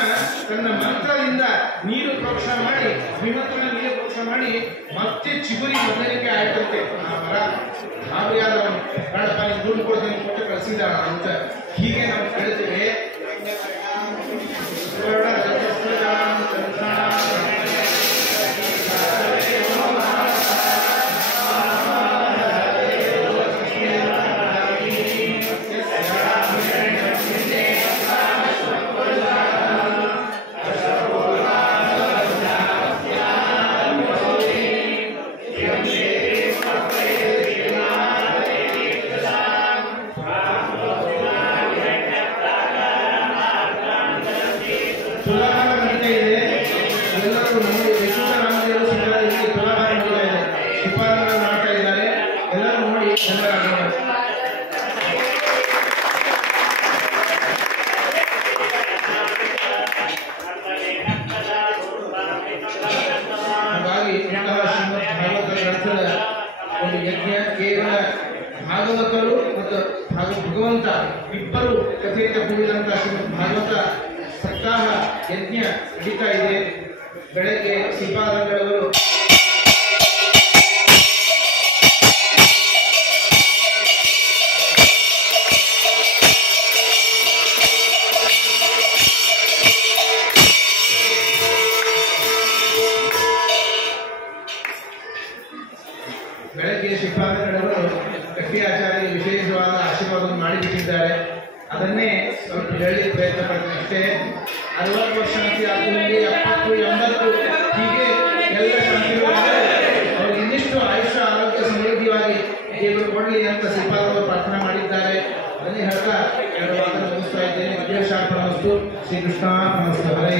ತನ್ನ ಮಂತ್ರದಿಂದ ನೀರು ಪ್ರೋಕ್ಷ ಮಾಡಿ, ಶ್ರೀಮಂತನ ನೀರು ಪ್ರೋಕ್ಷ ಮಾಡಿ ಮತ್ತೆ ಚಿಗುರಿ ಮೊದಲಿಗೆ ಆಯ್ತಂತೆ. ಆ ಮರ ಗಾಬರಿಯಾದವನು, ಬೇಡಪ್ಪ ನೀನು ದುಡ್ಡು ಕೊಡ್ತೀನಿ ಕೊಟ್ಟು ಕಳಿಸಿದ ಅಂತ. ಹೀಗೆ ನಾವು ಕೇಳ್ತೇವೆ. ತುಲಾಭಾರ ನಡೀತಾ ಇದೆ. ಎಲ್ಲರೂ ನೋಡಿ, ಯಶೋಧರಾಮದೇವರು ಸಿದ್ಧರಾಗಿ ತುಲಾಭಾರ ನಡೀತಾ ಇದೆ. ಶಿಪಾರಗಳನ್ನು ಮಾಡ್ತಾ ಇದ್ದಾರೆ. ಎಲ್ಲರೂ ನೋಡಿ ಹಾಗಾಗಿ ಇಂತಹ ಶ್ರೀಮದ್ ಭಾಗವತ ಗ್ರಂಥದ ಒಂದು ಯಜ್ಞ ಕೇವಲ ಭಾಗವತರು ಮತ್ತು ಭಗವಂತ ಇಬ್ಬರು ಕಥೆಯಿಂದ ಕೂಡಿದಂತಹ ಶ್ರೀಮದ್ ಭಾಗವತ ಸಪ್ತಾಹ ಯಜ್ಞ ನಡೀತಾ ಇದೆ. ಬೆಳಗ್ಗೆ ಶ್ರೀಪಾದಂಗಳವರು ಶ್ರೀಪಾದಂಗಳವರು 60 ವರ್ಷ ಶಾಂತಿ ಆಗುವಲ್ಲಿ 70, 80 ಹೀಗೆ ಎಲ್ಲ ಶಾಂತಿಗಳು ಅವ್ರಿಗೆ ಇನ್ನಿಷ್ಟು ಆಯುಷ್ಯ ಆರೋಗ್ಯ ಸಮೃದ್ಧಿಯಾಗಿ ದೇವರು ಕೊಡಲಿ ಅಂತ ಶ್ರೀಪಾದ ಅವರು ಪ್ರಾರ್ಥನೆ ಮಾಡಿದ್ದಾರೆ. ಅದನ್ನೇ ಹೇಳ್ತಾ ಎರಡು ಮಾತನ್ನು ಮುಗಿಸ್ತಾ ಇದ್ದೇನೆ. ವಿಜಯ ಶಾಪ ನಮಸ್ತು ಶ್ರೀಕೃಷ್ಣ ನಮಸ್ತೆ. ಹರೇ